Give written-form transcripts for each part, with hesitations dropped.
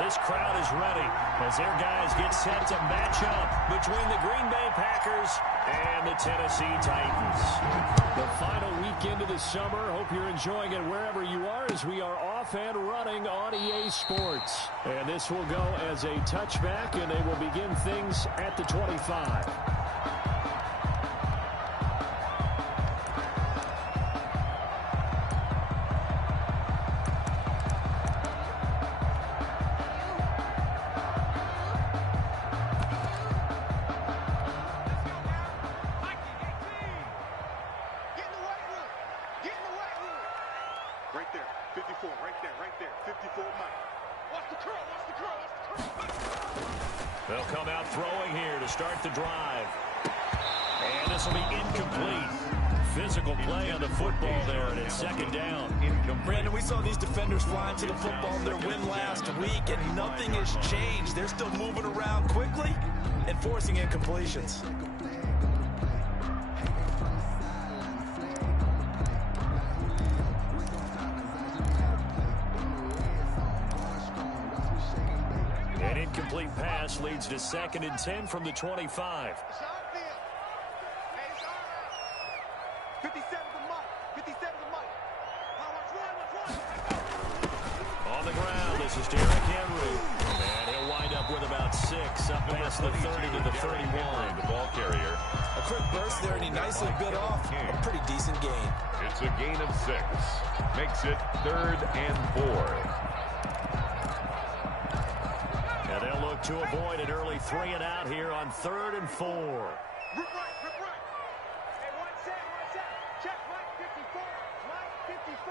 This crowd is ready as their guys get set to match up between the Green Bay Packers and the Tennessee Titans. The final weekend of the summer. Hope you're enjoying it wherever you are as we are off and running on EA Sports. And this will go as a touchback, and they will begin things at the 25. They'll come out throwing here to start the drive. And this will be incomplete. Physical play on the football there, and it's second down. Brandon, we saw these defenders flying to the football in their win last week, and nothing has changed. They're still moving around quickly and forcing incompletions. An incomplete pass leads to 2nd and 10 from the 25. On the ground, this is Derrick Henry. And he'll wind up with about 6 up past the 30 to the 31. The ball carrier. A quick burst there, and he nicely bit off a pretty decent gain. It's a gain of 6. Makes it 3rd and 4. And they'll look to avoid an early 3 and out here on 3rd and 4. Rip right. Hey, one set. Check Mike 54. Mike 54.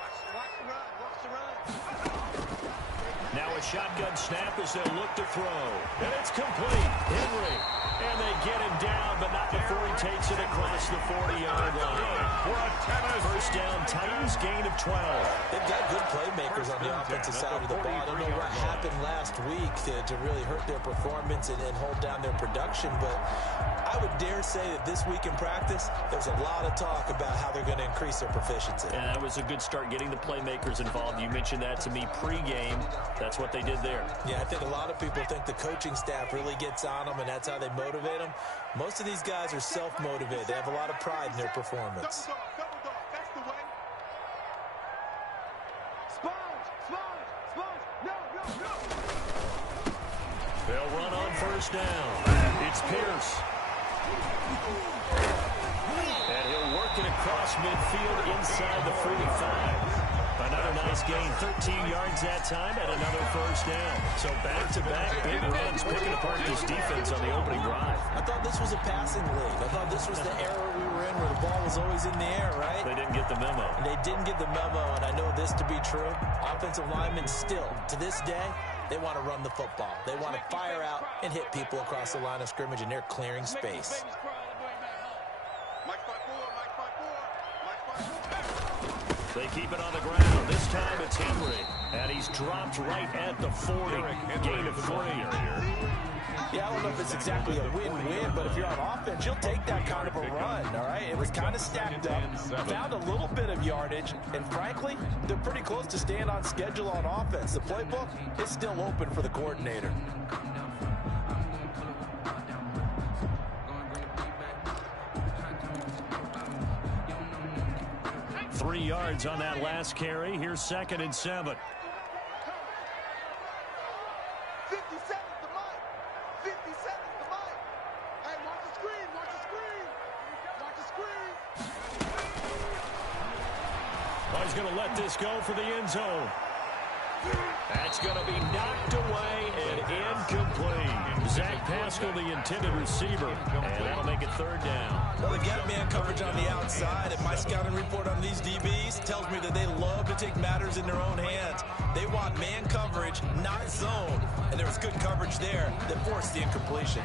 Watch the run. Now a shotgun snap as they'll look to throw. And it's complete. Henry. And they get him down, but not before he takes it across the 40-yard line. First down, Titans, gain of 12. They've got good playmakers on the offensive side of the ball. I don't know what happened last week to really hurt their performance and hold down their production, but I would dare say that this week in practice, there's a lot of talk about how they're going to increase their proficiency. And that was a good start getting the playmakers involved. You mentioned that to me pregame. That's what they did there. Yeah, I think a lot of people think the coaching staff really gets on them, and that's how they motivate them. Most of these guys are self-motivated. They have a lot of pride in their performance. Double dog. That's the way. Sponge. No. They'll run on first down. It's Pierce. And he'll work it across midfield inside the 45. Another nice gain, 13 yards that time, and another first down. So back-to-back big runs, picking apart this defense on the opening drive. I thought this was a passing league. I thought this was the era we were in where the ball was always in the air, right? They didn't get the memo. And they didn't get the memo, and I know this to be true. Offensive linemen still, to this day, they want to run the football. They want to fire out and hit people across the line of scrimmage, and they're clearing space. They keep it on the ground. This time it's Henry. And he's dropped right at the 40. Gain of 3. Yeah, I don't know if it's exactly a win-win, but if you're on offense, you'll take that kind of a run, all right? It was kind of stacked up, found a little bit of yardage, and frankly, they're pretty close to staying on schedule on offense. The playbook is still open for the coordinator. 3 yards on that last carry. Here's 2nd and 7. 57 to Mike. 57 to Mike. Hey, watch the screen. Oh, he's going to let this go for the end zone. That's going to be knocked away and incomplete. Zach Pascal, the intended receiver, and that'll make it 3rd down. Well, they get man coverage on the outside, and my scouting report on these DBs tells me that they love to take matters in their own hands. They want man coverage, not zone, and there was good coverage there that forced the incompletion.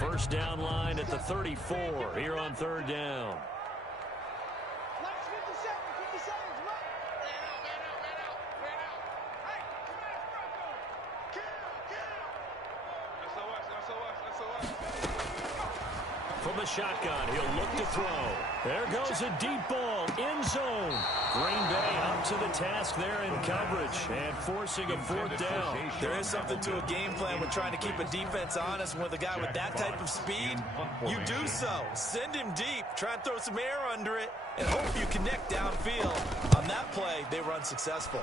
First down line at the 34 here on 3rd down. Last 50 seconds, Mike. From the shotgun, he'll look to throw. There goes a deep ball, end zone. Green Bay up to the task there in coverage and forcing a fourth down. There is something to a game plan with trying to keep a defense honest. With a guy with that type of speed, you do so. Send him deep, try and throw some air under it, and hope you connect downfield. On that play, they were unsuccessful.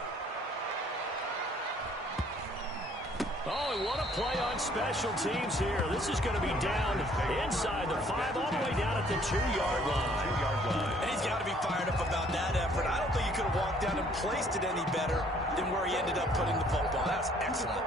Oh, and what a play on special teams here. This is going to be down inside the 5, all the way down at the 2-yard line. And he's got to be fired up about that effort. I don't think he could have walked down and placed it any better than where he ended up putting the football. That was excellent.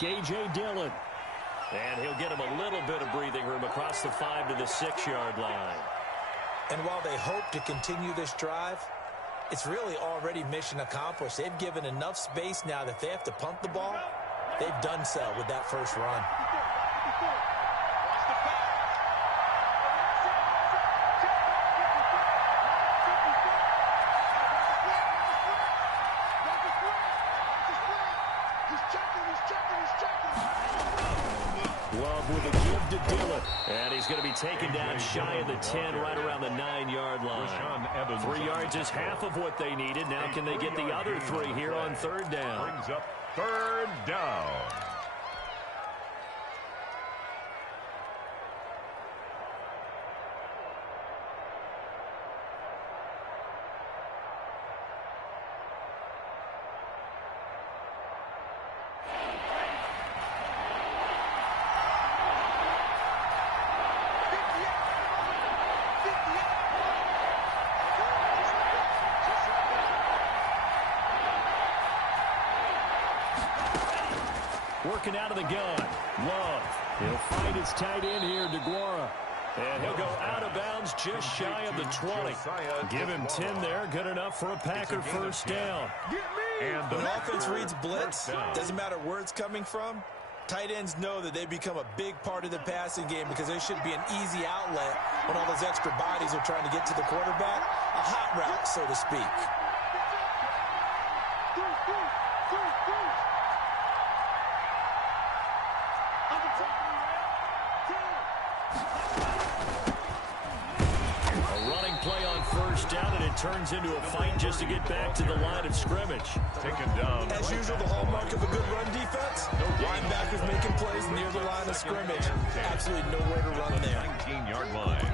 A.J. Dillon. And he'll get him a little bit of breathing room across the 5 to the 6-yard line. And while they hope to continue this drive, it's really already mission accomplished. They've given enough space now that if they have to punt the ball, they've done so with that first run. Love with a give to Dillon. And he's going to be taken down shy of the 10, right around the 9-yard line. 3 yards is half of what they needed. Now can they get the other 3 here on third down? Brings up third down. Working out of the gun. Love. He'll find his tight end here, DeGuara. And he'll go out of bounds just shy of the 20. Give him 10 there. Good enough for a Packer first down. And when offense reads blitz, doesn't matter where it's coming from, tight ends know that they become a big part of the passing game because there should be an easy outlet when all those extra bodies are trying to get to the quarterback. A hot route, so to speak. Down, and it turns into a fight just to get back to the line of scrimmage. Taken down. As usual, the hallmark of a good run defense, linebackers making plays near the line of scrimmage. Absolutely nowhere to run there. 19-yard line.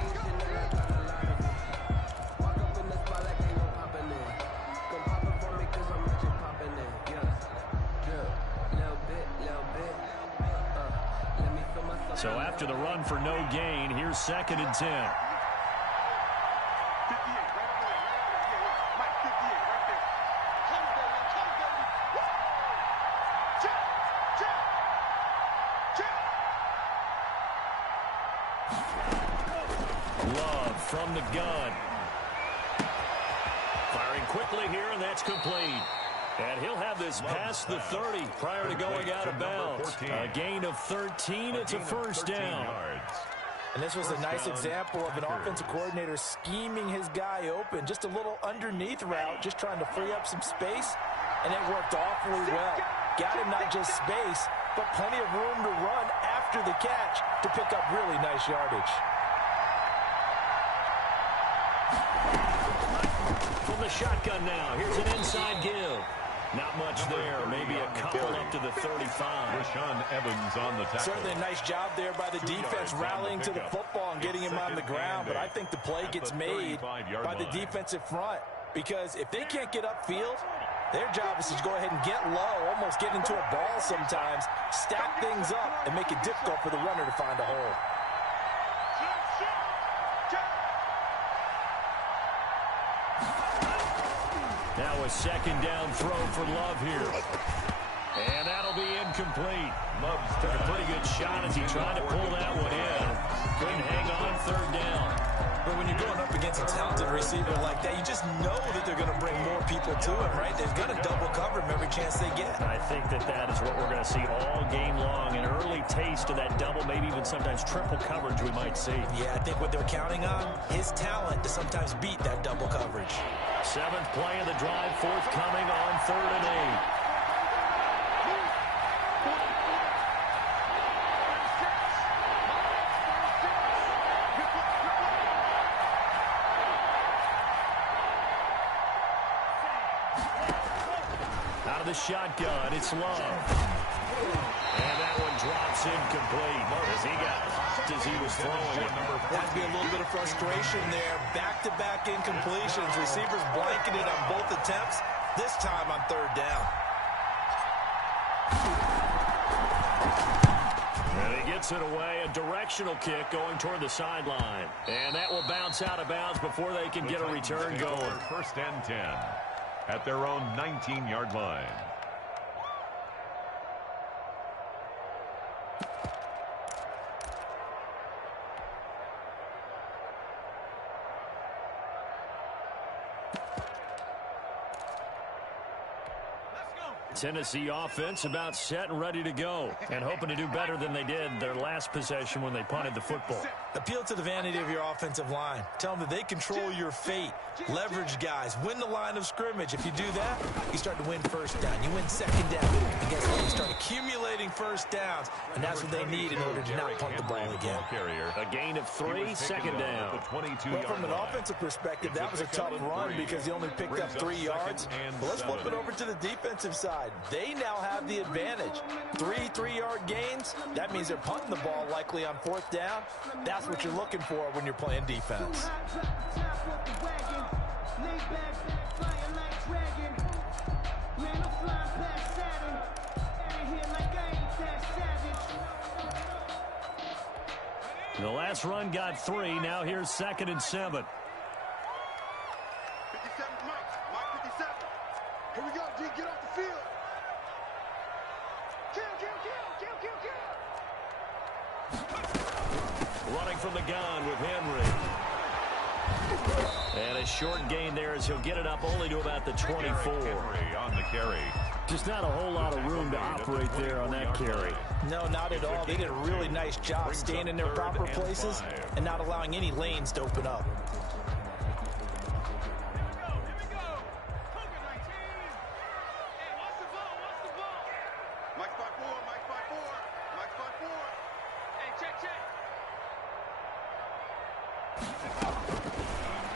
So after the run for no gain, here's 2nd and 10. Love from the gun. Firing quickly here, and that's complete. And he'll have this past the 30 prior to going out of bounds. A gain of 13. It's a first down. And this was a nice example of an offensive coordinator scheming his guy open. Just a little underneath route, just trying to free up some space. And it worked awfully well. Got him not just space, but plenty of room to run after the catch to pick up really nice yardage. From the shotgun now, here's an inside give. Not much there, maybe a couple up to the 35. Rashaan Evans on the tackle. Certainly a nice job there by the defense rallying to the football and getting him on the ground, but I think the play gets made by the defensive front because if they can't get upfield, their job is to go ahead and get low, almost get into a ball sometimes, stack things up, and make it difficult for the runner to find a hole. Now a 2nd down throw for Love here. And that'll be incomplete. Love took a pretty good shot as he tried to pull that one in. Couldn't hang on 3rd down. But when you're going up against against a talented receiver like that, you just know that they're going to bring more people to him, right? They're going to double cover him every chance they get. I think that is what we're going to see all game long. An early taste of that double, maybe even sometimes triple coverage we might see. Yeah, I think what they're counting on, his talent to sometimes beat that double coverage. 7th play of the drive, forthcoming on 3rd and 8. Out of the shotgun, it's Love. And that one drops incomplete as he got popped as he was throwing it. Had to be a little bit of frustration there. Back-to-back incompletions. Receivers blanketed on both attempts, this time on 3rd down. And he gets it away, a directional kick going toward the sideline. And that will bounce out of bounds before they can get a return going. 1st and 10 at their own 19-yard line. Tennessee offense about set and ready to go, and hoping to do better than they did their last possession when they punted the football. Appeal to the vanity of your offensive line. Tell them that they control your fate. Leverage guys. Win the line of scrimmage. If you do that, you start to win 1st down. You win 2nd down. And guess what? You start accumulating 1st downs, and that's what they need in order to not punt the ball again. A gain of 3, 2nd down. Well, from an offensive perspective, that was a tough run because he only picked up 3 yards. But let's flip it over to the defensive side. They now have the advantage. 3 3-yard gains. That means they're punting the ball likely on 4th down. That's what you're looking for when you're playing defense. The last run got 3. Now here's 2nd and 7. 57 Mike 57. Here we go, G, get off the field. Kill. Running from the gun with Henry. And a short gain there as he'll get it up only to about the 24. Henry on the carry. Just not a whole lot of room to operate there on that carry. No, not at all. They did a really nice job staying in their proper places and not allowing any lanes to open up.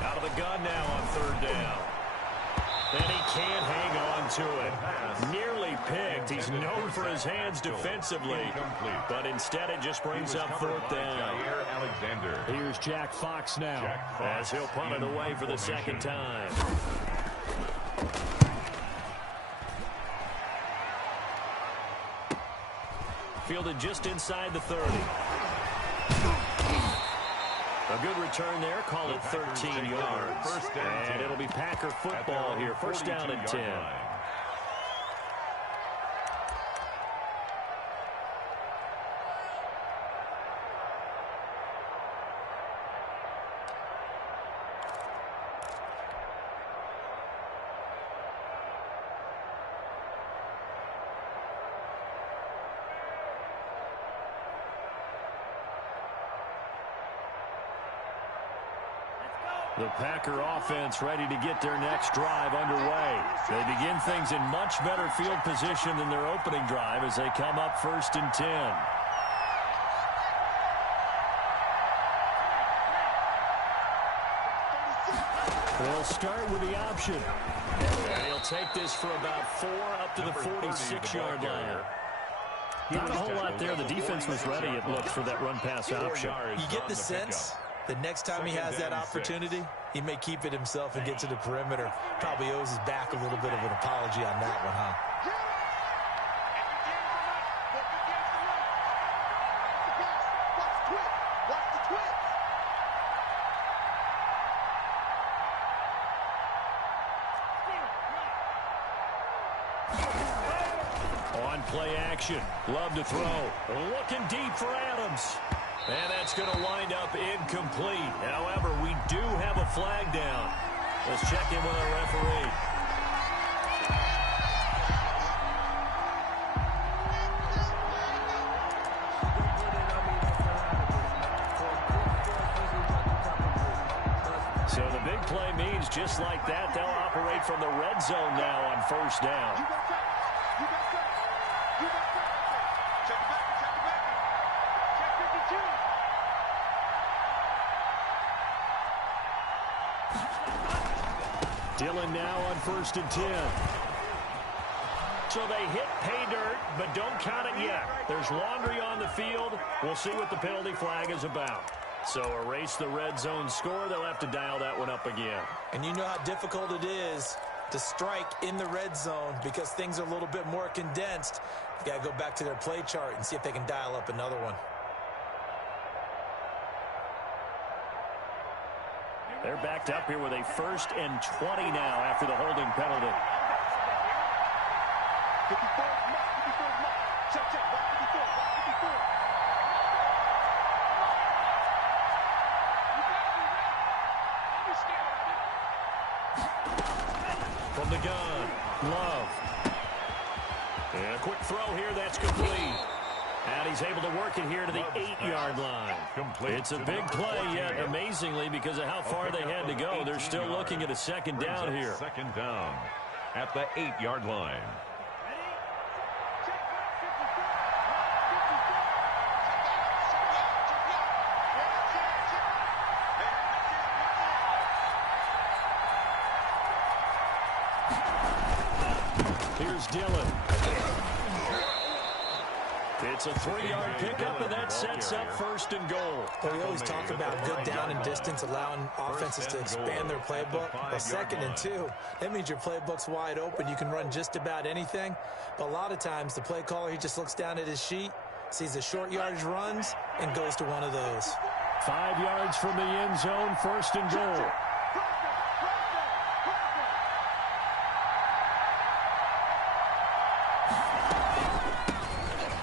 Out of the gun now on 3rd down. And he can't hang on to it. Nearly picked. He's known for his hands defensively. But instead it just brings up 4th down. Here's Jack Fox now as he'll punt it away for the 2nd time. Fielded just inside the 30. A good return there. Call it 13 yards. And it'll be Packer football here. 1st down and 10. The Packer offense ready to get their next drive underway. They begin things in much better field position than their opening drive as they come up 1st and 10. They'll start with the option. And he'll take this for about 4 up to the 46-yard line. Not a whole lot there. The defense was ready, it looks, for that run-pass option. You get the sense the next time he has that opportunity, he may keep it himself and get to the perimeter. Probably owes his back a little bit of an apology on that one, huh? On play action, Love to throw. Looking deep for Adams. And that's going to wind up incomplete. However, we do have a flag down. Let's check in with our referee. So the big play means just like that, they'll operate from the red zone now on first down. You got that. You got that. You got that. Check it back. Check it back. Check 52. Dillon now on 1st and 10. So they hit pay dirt, but don't count it yet. There's laundry on the field. We'll see what the penalty flag is about. So erase the red zone score. They'll have to dial that one up again. And you know how difficult it is to strike in the red zone because things are a little bit more condensed. You got to go back to their play chart and see if they can dial up another one. They're backed up here with a 1st and 20 now after the holding penalty. 54 is mark. 54 is mark. Check, check. Right 54. Right 54. From the gun, Love. And a quick throw here, that's complete. And he's able to work it here to the 8-yard line. It's a big play, yet amazingly, because of how far they had to go, they're still looking at a 2nd down here. 2nd down at the 8-yard line. Here's Dillon. It's a 3-yard pickup, and that sets up 1st and goal. Well, we always talk about good down and distance, allowing offenses to expand their playbook. Well, 2nd and 2, that means your playbook's wide open. You can run just about anything. But a lot of times, the play caller, he just looks down at his sheet, sees the short yardage runs, and goes to one of those. 5 yards from the end zone, 1st and goal.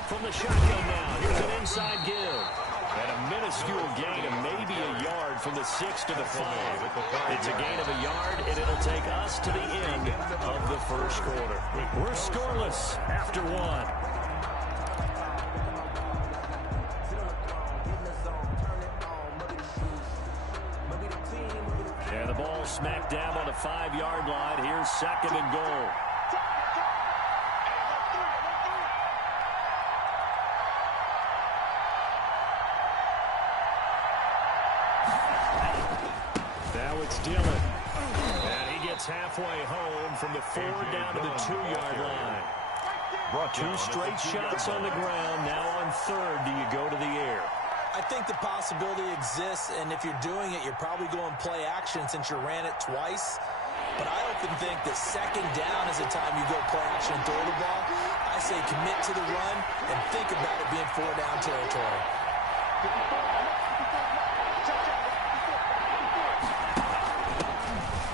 From the shotgun now, here's an inside give. And a minuscule gain of maybe a yard from the 6 to the 5. It's a gain of a yard, and it'll take us to the end of the 1st quarter. We're scoreless after 1. And the ball smacked down on the 5-yard line. Here's 2nd and goal. Now it's Dillon. And he gets halfway home from the 4 down to the 2-yard line. 2 straight shots on the ground. Now on 3rd, do you go to the air? I think the possibility exists, and if you're doing it, you're probably going play action since you ran it twice. But I often think that 2nd down is the time you go play action and throw the ball. I say commit to the run and think about it being 4 down territory.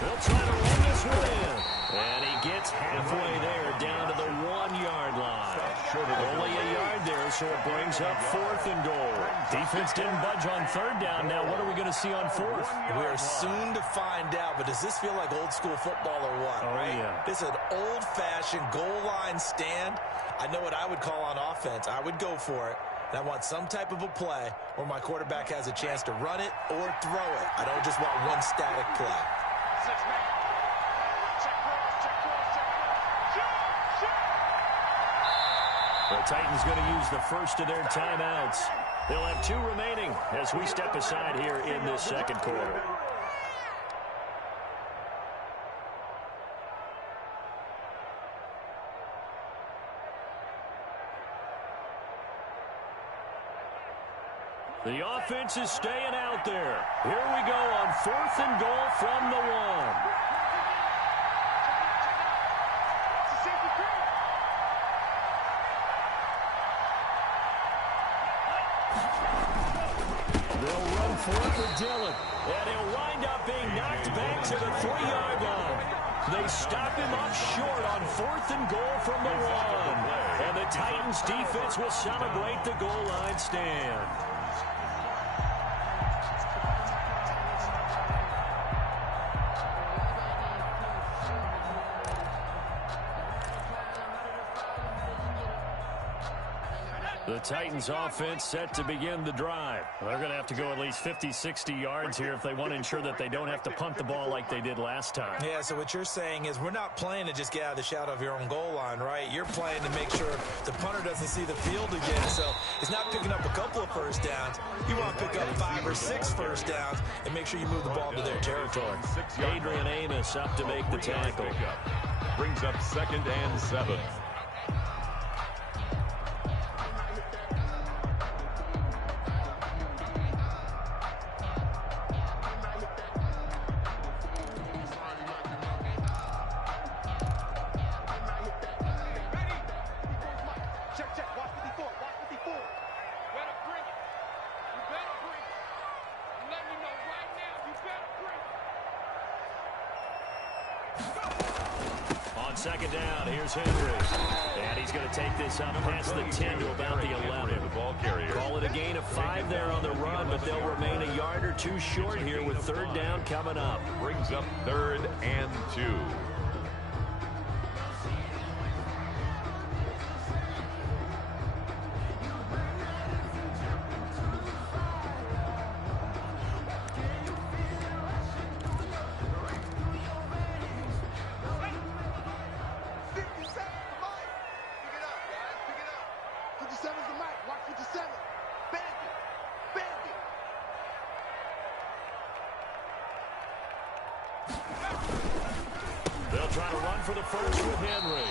They'll try to run this one in. And he gets halfway there down to the 1-yard line. Only a yard there, so it brings up 4th and goal. Defense didn't budge on 3rd down. Now what are we going to see on 4th? We're soon to find out, but does this feel like old school football or what? Oh, right? yeah. This is an old-fashioned goal line stand. I know what I would call on offense. I would go for it. And I want some type of a play where my quarterback has a chance to run it or throw it. I don't just want one static play. 6 man. Check cross, check cross, check cross. Shoot! The Titans going to use the first of their timeouts. They'll have 2 remaining as we step aside here in this 2nd quarter. The offense is staying out there. Here we go on 4th and goal from the 1. They'll run for it with Dillon. And he'll wind up being knocked back to the 3-yard line. They stop him up short on 4th and goal from the 1. And the Titans defense will celebrate the goal line stand. The Titans offense set to begin the drive. Well, they're going to have to go at least 50, 60 yards here if they want to ensure that they don't have to punt the ball like they did last time. Yeah, so what you're saying is we're not playing to just get out of the shadow of your own goal line, right? You're playing to make sure the punter doesn't see the field again. So it's not picking up a couple of first downs. You want to pick up 5 or 6 first downs and make sure you move the ball to their territory. Adrian Amos up to make the tackle. Brings up 2nd and 7. On 2nd down, here's Henry. And he's going to take this up past the 10 to about the 11. Call it a gain of 5 there on the run, but they'll remain a yard or 2 short here with 3rd down coming up. Brings up 3rd and 2. They'll try to run for the first with Henry.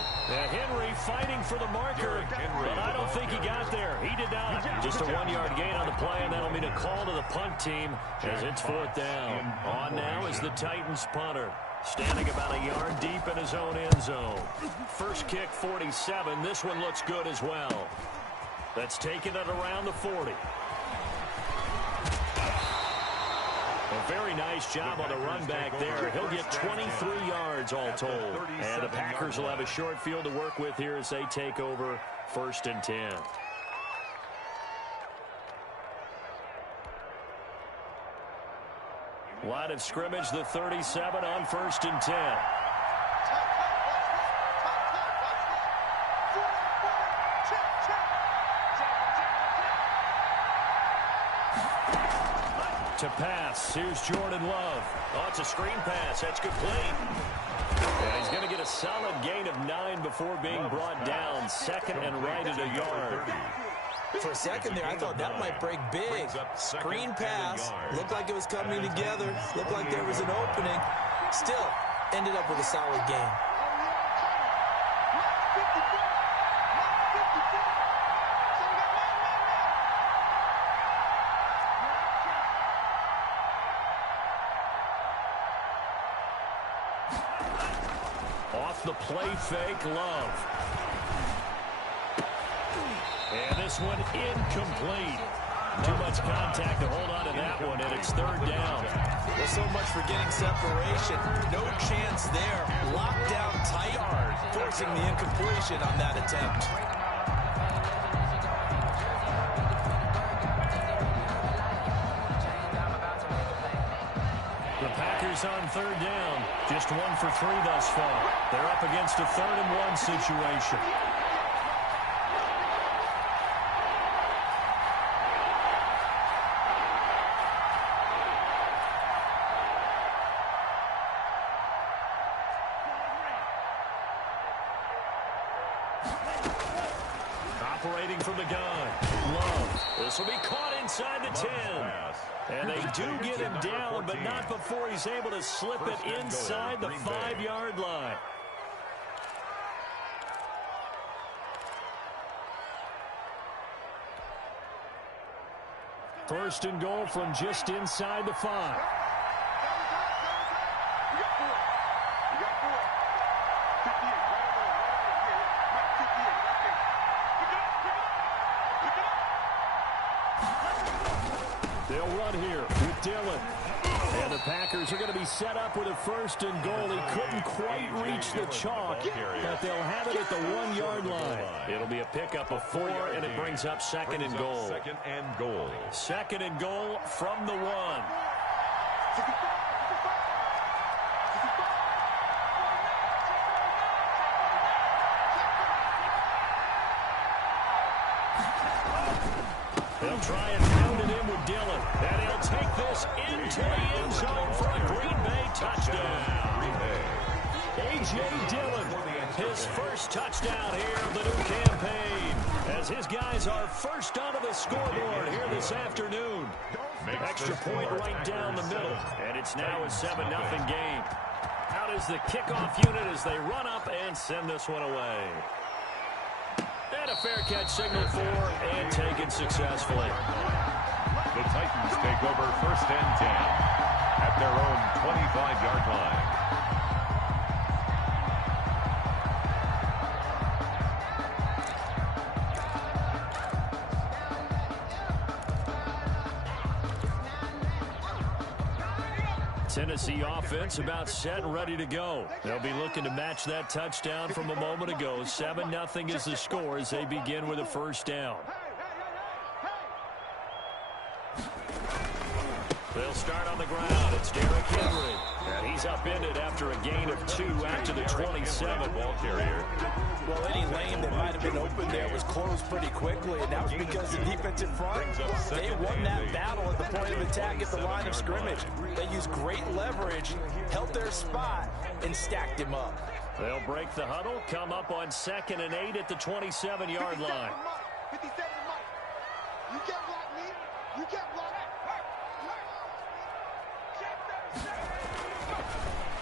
Henry fighting for the marker, but I don't think he got there. He did not. Just a 1-yard gain on the play, and that'll mean a call to the punt team as it's 4th down. On now is the Titans punter, standing about a yard deep in his own end zone. First kick, 47. This one looks good as well. That's taken at around the 40. A very nice job on the run back there. He'll get 23 yards all told. And the Packers will have a short field to work with here as they take over 1st and 10. Line of scrimmage, the 37 on 1st and 10. To pass, here's Jordan Love. Oh, it's a screen pass. That's complete. And he's going to get a solid gain of 9 before being brought down. 2nd and right at a yard. For a second there, I thought that might break big. Screen pass. Looked like it was coming together. Looked like there was an opening. Still, ended up with a solid gain. Off the play fake, Love. And this one incomplete. Too much contact to hold on to that one, and it's 3rd down. Well, so much for getting separation. No chance there. Locked down tight, forcing the incompletion on that attempt. The Packers on 3rd down. Just 1 for 3 thus far. They're up against a 3rd and 1 situation. Operating from the gun. Love. This will be caught inside the 10. And they do get him down, but not before he's able to slip it inside the 5-yard line. First and goal from just inside the 5. They'll run here with Dillon. And the Packers are going to be set up with a 1st and goal. He couldn't quite reach the chalk, but they'll have it at the 1-yard line. It'll be a pickup of 4, and it brings up 2nd and goal. 2nd and goal. 2nd and goal from the 1. try and pound it in with Dillon. And he'll take this into the end zone for a Green Bay touchdown. A.J. Dillon, his first touchdown here of the new campaign, as his guys are first onto the scoreboard here this afternoon. Extra point right down the middle, and it's now a 7-0 game. Out is the kickoff unit as they run up and send this one away. And a fair catch signaled for and taken successfully. The Titans take over 1st and 10 at their own 25-yard line. Tennessee offense about set and ready to go. They'll be looking to match that touchdown from a moment ago. 7-0 is the score as they begin with a first down. They'll start on the ground. It's Derrick Henry. And he's upended after a gain of 2 after the 27 ball carrier. Well, any lane that might have been open there was closed pretty quickly, and that was because the defensive front, they won that battle at the point of attack at the line of scrimmage. They used great leverage, held their spot, and stacked him up. They'll break the huddle, come up on 2nd and 8 at the 27-yard line. 57 to Mike. You can't block me. You can't block me.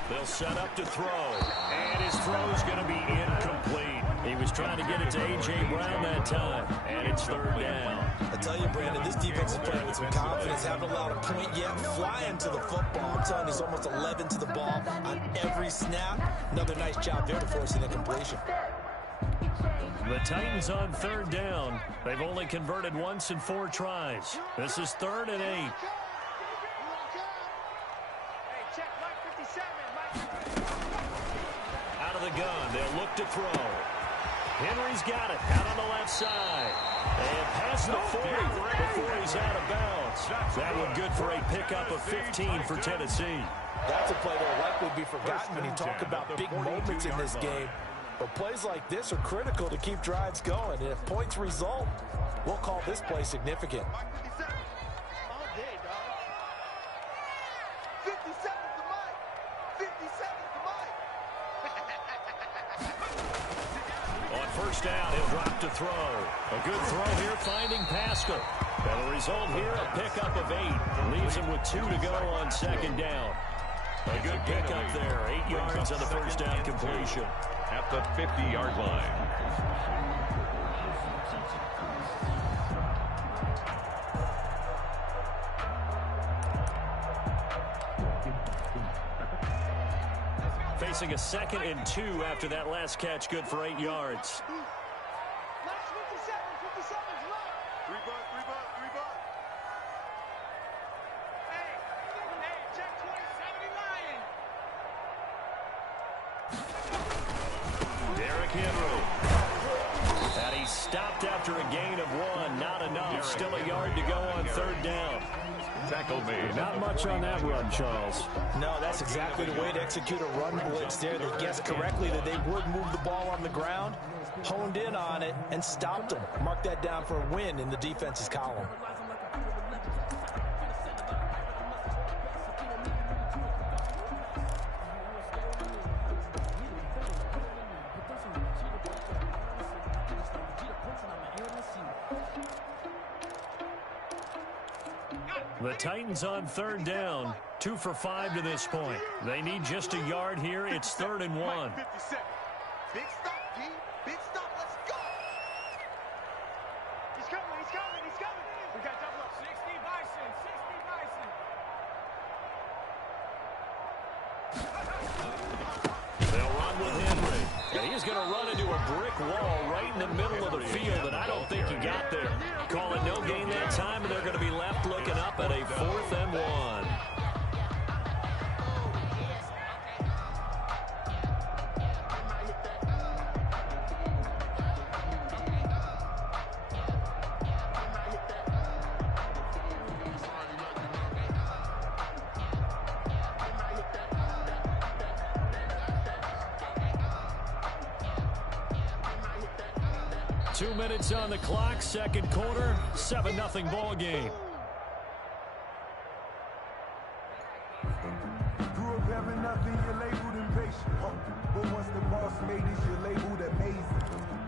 They'll set up to throw, and his throw's going to be incomplete. He was trying to get it to A.J. Brown that time, and it's 3rd down. I tell you, Brandon, this defense is playing with some confidence. Haven't allowed a point yet. Flying to the football. I'm telling you, it's almost 11 to the ball on every snap. Another nice job there to force an incompletion. The Titans on 3rd down. They've only converted once in 4 tries. This is 3rd and 8. Out of the gun, they'll look to throw. Henry's got it out on the left side. And past the 40 before he's out of bounds. That one good for a pickup of 15 for Tennessee. That's a play that will likely be forgotten when you talk about big moments in this game. But plays like this are critical to keep drives going. And if points result, we'll call this play significant. First down, he'll drop to throw. A good throw here, finding Pascal. And the result here, a pickup of 8. Leaves him with 2 to go on 2nd down. A good pickup there, 8 yards on the first down completion. At the 50-yard line. Facing a 2nd and 2 after that last catch, good for 8 yards. Derrick Henry. And he stopped after a gain of 1. Not enough. Still a yard to go on 3rd down. Tackle made. Not much on that run, Charles. No, that's exactly the way to execute a run blitz there. They guessed correctly that they would move the ball on the ground, honed in on it, and stopped them. Mark that down for a win in the defense's column. The Titans on 3rd down, 2 for 5 to this point. They need just a yard here. It's 3rd and 1. Big stop, D. Big stop. Let's go. He's coming. He's coming. He's coming. We got double up. 60 Bison. 60 Bison. They'll run with Henry. And he's going to run into a brick wall right in the middle of the field, and I don't think he got there. Call it no gain that time, and they're going to be left looking up at a 4th and 1. 2 minutes on the clock, second quarter, 7-0 ball game. Grew up having nothing, you're labeled impatient. But once the boss made it, you're labeled amazing.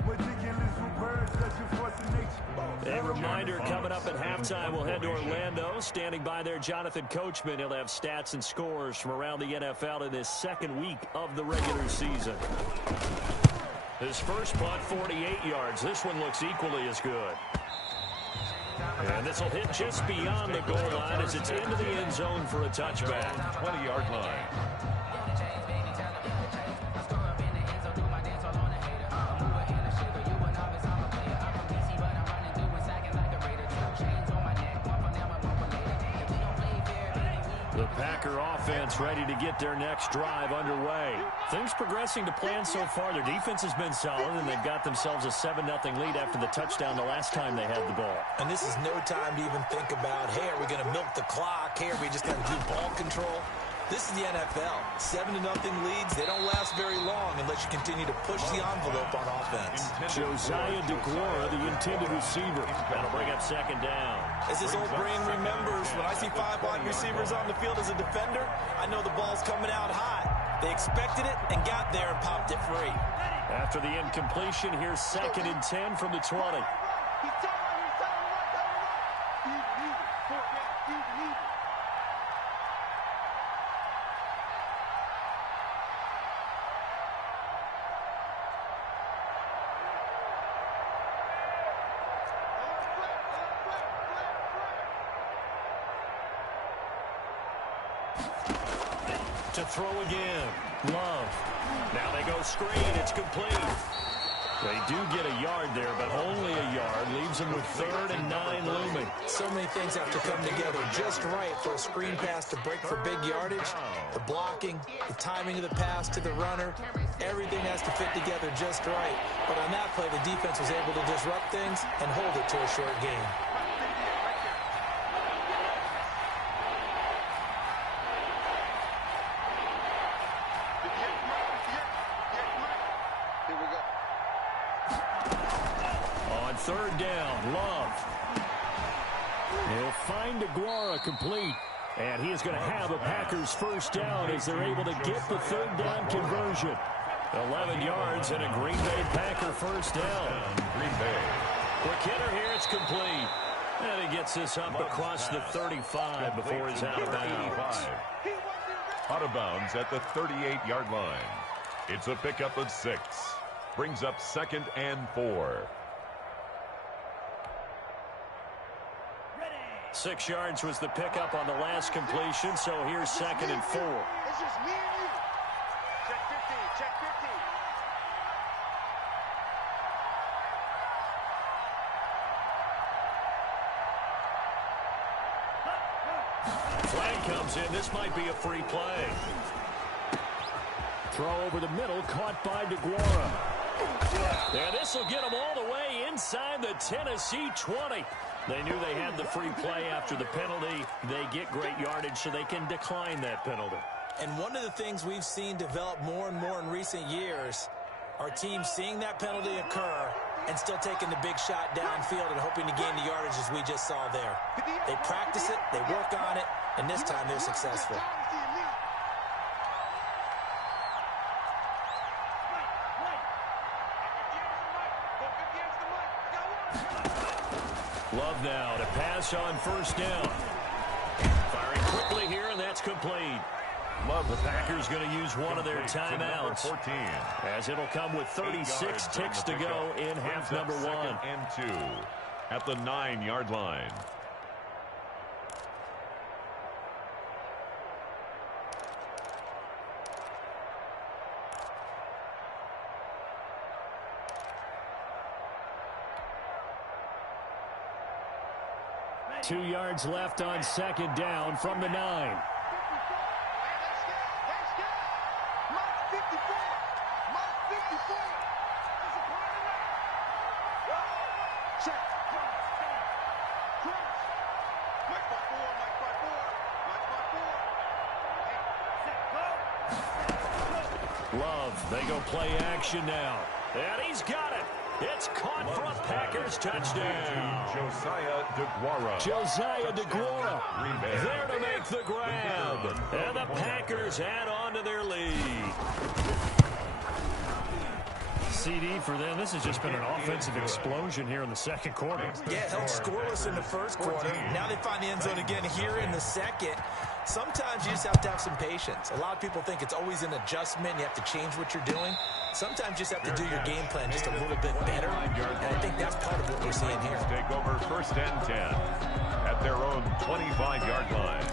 Ridiculous with words, such a force of nature. A reminder coming up at halftime, we'll head to Orlando. Standing by there, Jonathan Coachman. He'll have stats and scores from around the NFL in this second week of the regular season. His first punt, 48 yards. This one looks equally as good. And this will hit just beyond the goal line as it's into the end zone for a touchback. 20-yard line. The Packer offense ready to get their next drive underway. Things progressing to plan so far. Their defense has been solid, and they've got themselves a 7-0 lead after the touchdown the last time they had the ball. And this is no time to even think about, hey, are we going to milk the clock? Hey, are we just going to do ball control? This is the NFL. 7-0 leads, they don't last very long unless you continue to push the envelope on offense. Josiah DeGuara, the intended receiver. That'll bring up second down. As his old brain remembers, when I see 5 wide receivers on the field as a defender, I know the ball's coming out hot. They expected it and got there and popped it free. After the incompletion, here's 2nd and 10 from the 20. To throw again. Love. Now they go screen. It's complete. They do get a yard there, but only a yard. Leaves them with 3rd and 9 looming. So many things have to come together just right for a screen pass to break for big yardage. The blocking, the timing of the pass to the runner, everything has to fit together just right. But on that play, the defense was able to disrupt things and hold it to a short game. On 3rd down, Love. He'll find DeGuara complete. And he is going to have a Packers first down as they're able to get the 3rd down conversion. 11 yards and a Green Bay Packer first down. Green Bay. Quick hitter here, it's complete. And he gets this up across the 35 before he's out of bounds. Out of bounds at the 38-yard line. It's a pickup of 6. Brings up 2nd and 4. 6 yards was the pickup on the last completion, so here's 2nd and 4. It's just me and you. Check 15, check 15. Flag comes in. This might be a free play. Throw over the middle, caught by DeGuara. And this will get them all the way inside the Tennessee 20. They knew they had the free play after the penalty. They get great yardage so they can decline that penalty. And one of the things we've seen develop more and more in recent years are teams seeing that penalty occur and still taking the big shot downfield and hoping to gain the yardage as we just saw there. They practice it, they work on it, and this time they're successful. Love now to pass on first down. Firing quickly here, and that's complete. Love. The Packers going to use one of their timeouts, 14. as it'll come with 36 ticks to go in half number 1. 2nd and 2 at the 9-yard line. Two yards left on 2nd down from the 9. Let's go. Mark 54. Mark 54. It's a part of that. Check. Cross. Mike by 4. Mike by 4. Mike by 4. Love, they go play action now. And he's got it. It's caught for a Packers touchdown. Josiah DeGuara. There to make the grab. And the Packers add on to their lead. CD for them. This has just been an offensive explosion here in the second quarter. Yeah, held scoreless in the first quarter. Now they find the end zone again here in the second. Sometimes you just have to have some patience. A lot of people think it's always an adjustment. You have to change what you're doing. Sometimes you just have to do your game plan just a little bit better. And I think that's part of what we're seeing here. Take over 1st and 10 at their own 25-yard line.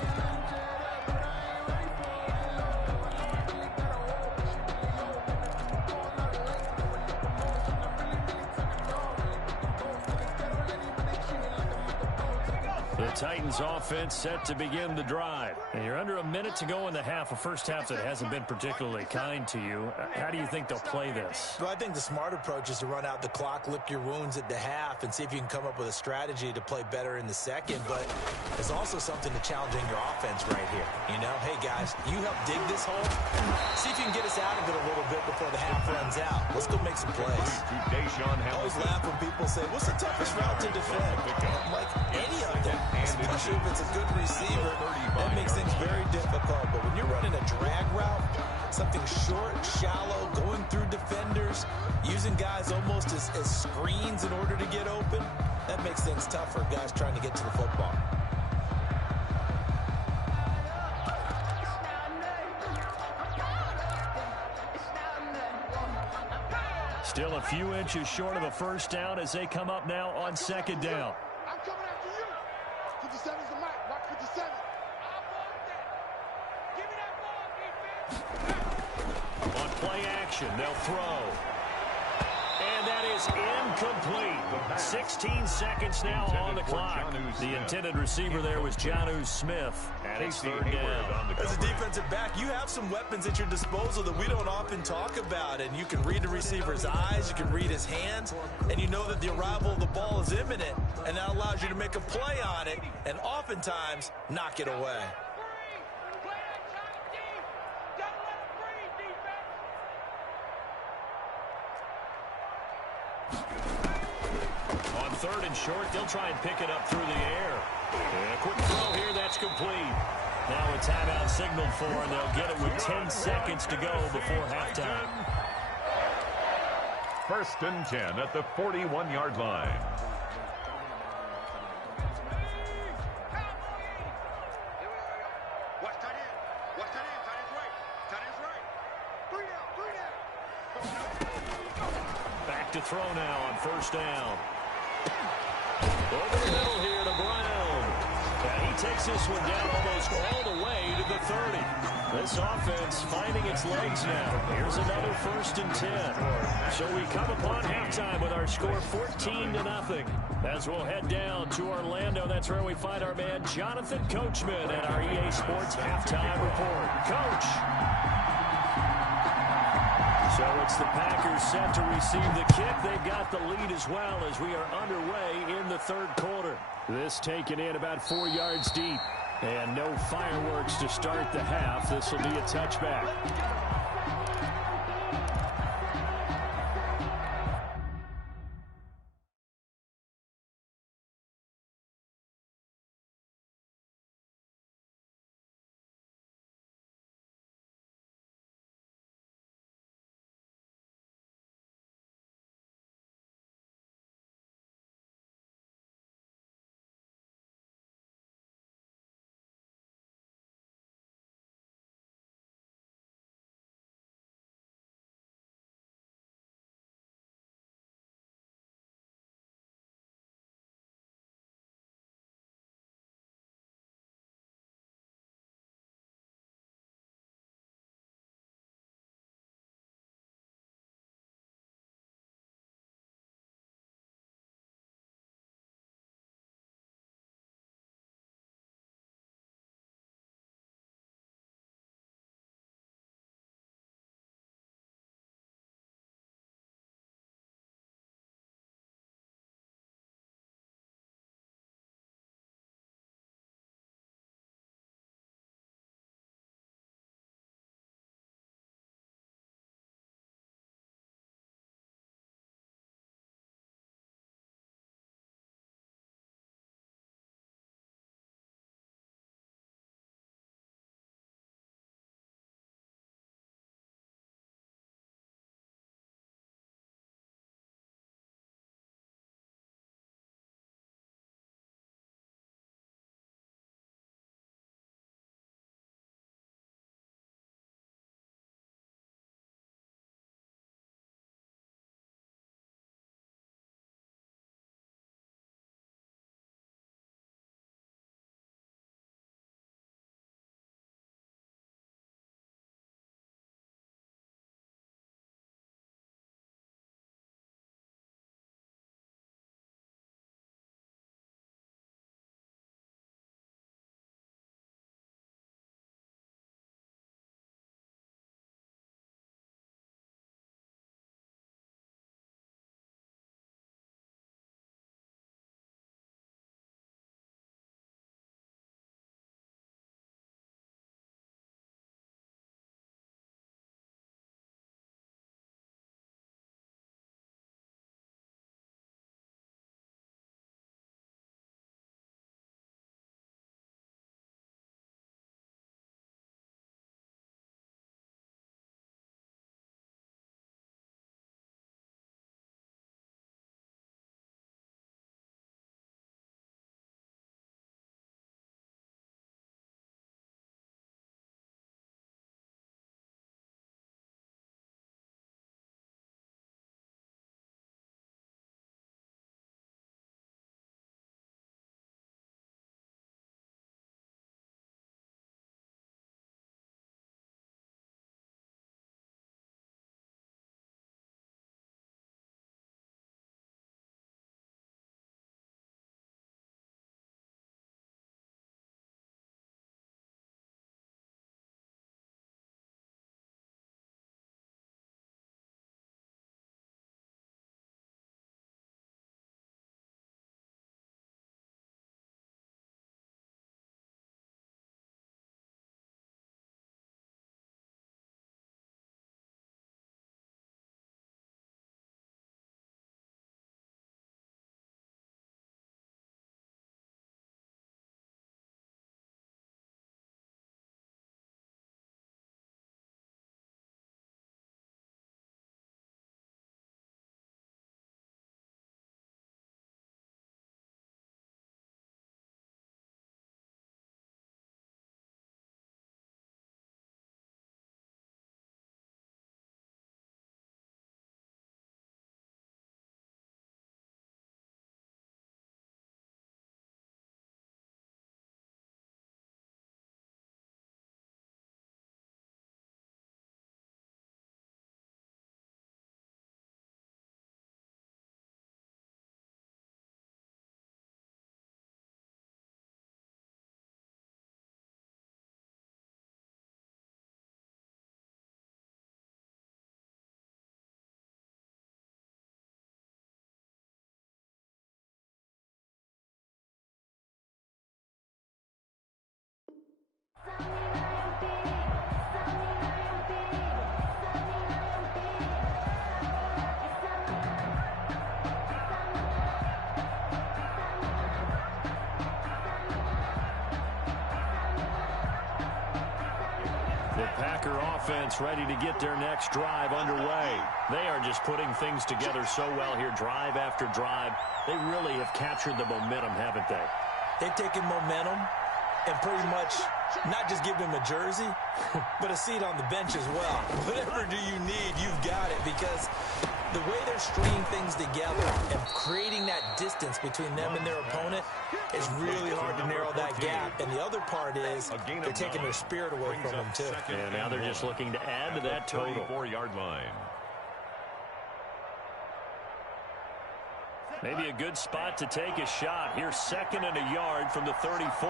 The Titans offense set to begin the drive. And you're under a minute to go in the half, a first half that hasn't been particularly kind to you. How do you think they'll play this? Well, I think the smart approach is to run out the clock, lick your wounds at the half, and see if you can come up with a strategy to play better in the second. But there's also something to challenging your offense right here. You know, hey, guys, you help dig this hole. See if you can get us out of it a little bit before the half runs out. Let's go make some plays. I always laugh when people say, what's the toughest route to defend? I'm like, any of them. Especially if it's a good receiver, that makes things very difficult. But when you're running a drag route, something short, shallow, going through defenders, using guys almost as screens in order to get open, that makes things tough for guys trying to get to the football. Still a few inches short of a first down as they come up now on 2nd down. I'm coming after you. 57's the mic. Watch 57. Give me that ball, defense. On play action, they'll throw. And that is incomplete. 16 seconds now on the clock. The intended receiver there was Jonnu Smith. And it's 3rd down. As a defensive back, you have some weapons at your disposal that we don't often talk about. And you can read the receiver's eyes, you can read his hands, and you know that the arrival of the ball is imminent. And that allows you to make a play on it and oftentimes knock it away. On 3rd and short, they'll try and pick it up through the air. And a quick throw here, that's complete. Now a timeout signaled for, and they'll get it with 10 seconds to go before halftime. 1st and 10 at the 41-yard line. Watch tight end. Watch tight end. Tight end's right. Tight end's right. 3 down. Back to throw now on 1st down. Over the middle here to Brown. And he takes this one down almost all the way to the 30. This offense finding its legs now. Here's another 1st and 10. So we come upon halftime with our score 14-0. As we'll head down to Orlando, that's where we find our man Jonathan Coachman at our EA Sports Halftime Report. Coach. So it's the Packers set to receive the kick. They've got the lead as well as we are underway in the 3rd quarter. This taken in about 4 yards deep. And no fireworks to start the half. This will be a touchback. The Packer offense ready to get their next drive underway. They are just putting things together so well here, drive after drive. They really have captured the momentum, haven't they? They've taken momentum and pretty much not just give him a jersey, but a seat on the bench as well. Whatever do you need, you've got it, because the way they're stringing things together and creating that distance between them and their opponent is really hard to narrow that gap. And the other part is they're taking their spirit away from them, too. And now they're just looking to add to that total. 34-yard line. Maybe a good spot to take a shot. Here's 2nd and a yard from the 34.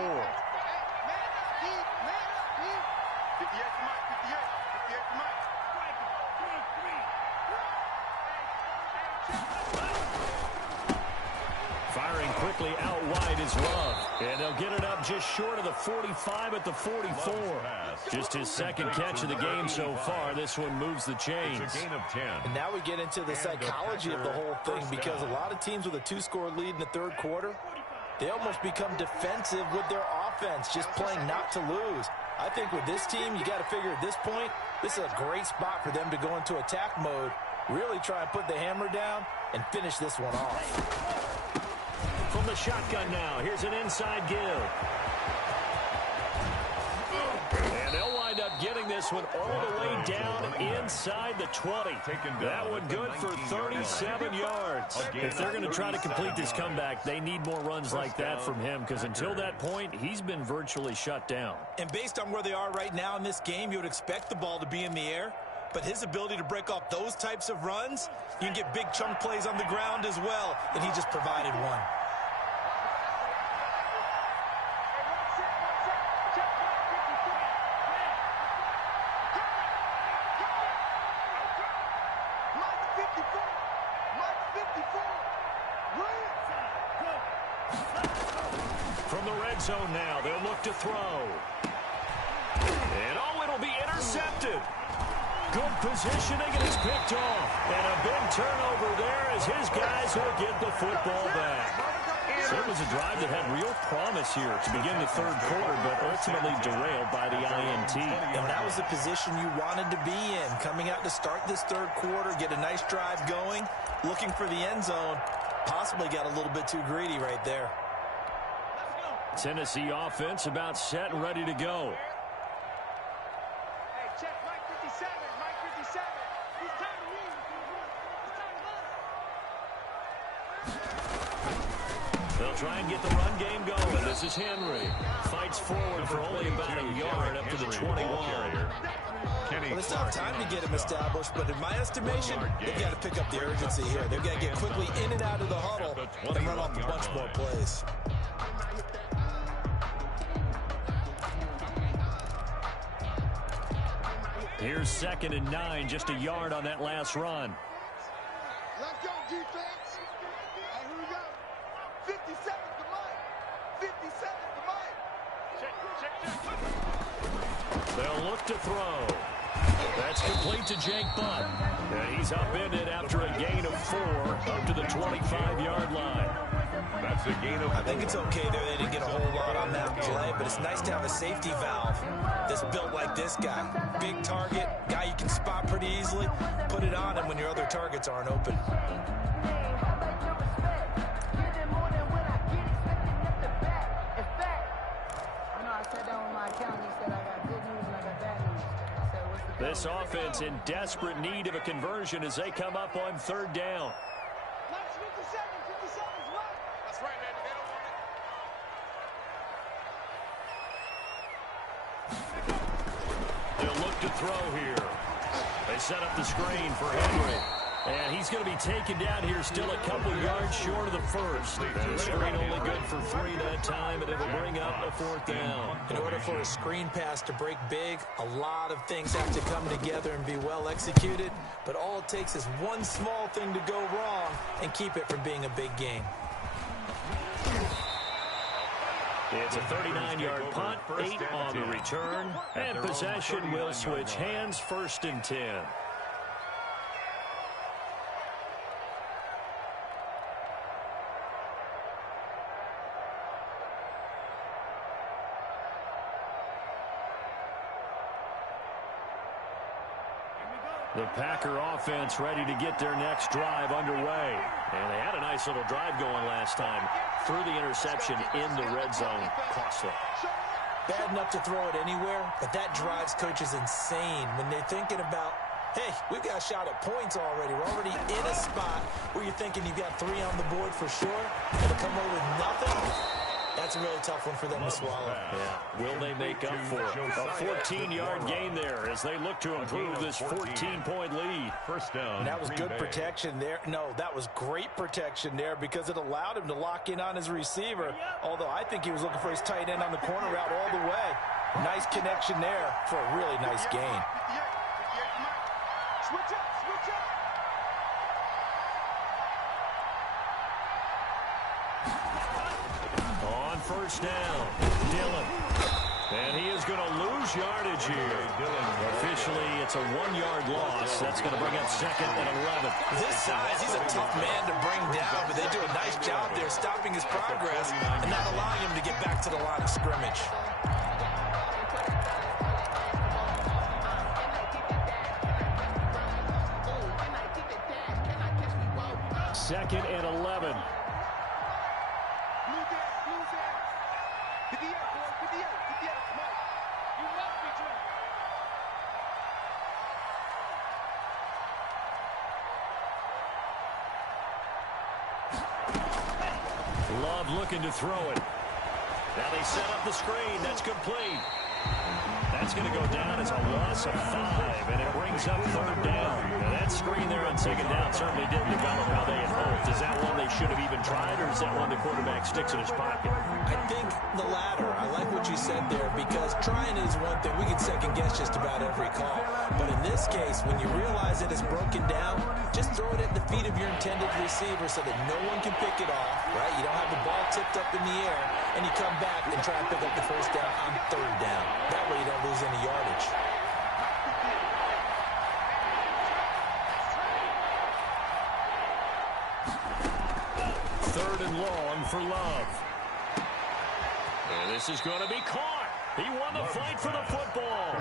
Firing quickly out wide is Love. And they'll get it up just short of the 45 at the 44. Just his 2nd catch of the game so far. This one moves the chains. It's a gain of 10. And now we get into the psychology of the whole thing, because a lot of teams with a 2-score lead in the third quarter, they almost become defensive with their offense, just playing not to lose. I think with this team, you got to figure at this point, this is a great spot for them to go into attack mode, really try and put the hammer down and finish this one off. From the shotgun now, here's an inside give. And they'll wind up getting this one all the way down inside the 20. That one good for 37 yards. If they're going to try to complete this comeback, they need more runs like that from him, because until that point, he's been virtually shut down. And based on where they are right now in this game, you would expect the ball to be in the air. But his ability to break off those types of runs, you can get big chunk plays on the ground as well, and he just provided one. From the red zone now, they'll look to throw. And it'll be intercepted. Good positioning, and it's picked off. And a big turnover there as his guys will get the football back. So it was a drive that had real promise here to begin the third quarter, but ultimately derailed by the INT. And that was the position you wanted to be in, coming out to start this third quarter, get a nice drive going, looking for the end zone. Possibly got a little bit too greedy right there. Tennessee offense about set and ready to go. Hey, check Mike 57, Mike 57. He's tired of me. He's tired of us. They'll try and get the run game going. This is Henry. Fights forward for only about a yard up to the 21. Well, it's not time to get him established, but in my estimation, they've got to pick up the urgency here. They've got to get quickly in and out of the huddle and run off a bunch more plays. Here's 2nd and 9, just a yard on that last run. Let's go, defense. Hey, here we go. 57 to Mike. 57 to Mike. Check. They'll look to throw. That's complete to Jake Butt. And he's upended after a gain of 4 up to the 25-yard line. That's a gain of 4. I think it's okay there. They didn't get a whole lot on that play, but it's nice to have a safety valve that's built like this guy. Big target, guy you can spot pretty easily. Put it on him when your other targets aren't open. This offense in desperate need of a conversion as they come up on 3rd down. Mike's 57. 57's right. That's right, man. They don't want it. They'll look to throw here. They set up the screen for Henry. And he's going to be taken down here, still a couple yards short of the first. And the screen only good for 3 that time, and it will bring up a 4th down. In order for a screen pass to break big, a lot of things have to come together and be well executed. But all it takes is one small thing to go wrong and keep it from being a big game. It's a 39-yard punt, 8 on the return, and possession will switch hands, 1st and 10. The Packer offense ready to get their next drive underway. And they had a nice little drive going last time. Threw the interception in the red zone. Costly. Bad enough to throw it anywhere, but that drives coaches insane when they're thinking about, hey, we've got a shot at points already. We're already in a spot where you're thinking you've got 3 on the board for sure, and to come away with nothing, that's a really tough one for them to swallow. Yeah. Will they make up for it? A 14-yard gain there as they look to improve this 14-point lead. First down. And that was good protection there. No, that was great protection there because it allowed him to lock in on his receiver, although I think he was looking for his tight end on the corner route all the way. Nice connection there for a really nice gain. Switch up, switch up. On first down, Dillon. And he is going to lose yardage here. Officially, it's a 1-yard loss. That's going to bring up second and 11. This size, he's a tough man to bring down, but they do a nice job there stopping his progress and not allowing him to get back to the line of scrimmage. Second and 11. Love looking to throw it. Now they set up the screen. That's complete. That's going to go down as a loss of 5, and it brings up third down. Now that screen there on second down certainly didn't develop how they had hoped. Is that one they should have even tried, or is that one the quarterback sticks in his pocket? I think the latter. I like what you said there because trying is one thing. We can second guess just about every call. But in this case, when you realize it is broken down, just throw it at the feet of your intended receiver so that no one can pick it off, right? You don't have the ball tipped up in the air, and you come back and try and pick up the first down on third down. That way you don't lose any yardage. Third and long for Love. And this is going to be caught. He won the fight for the football.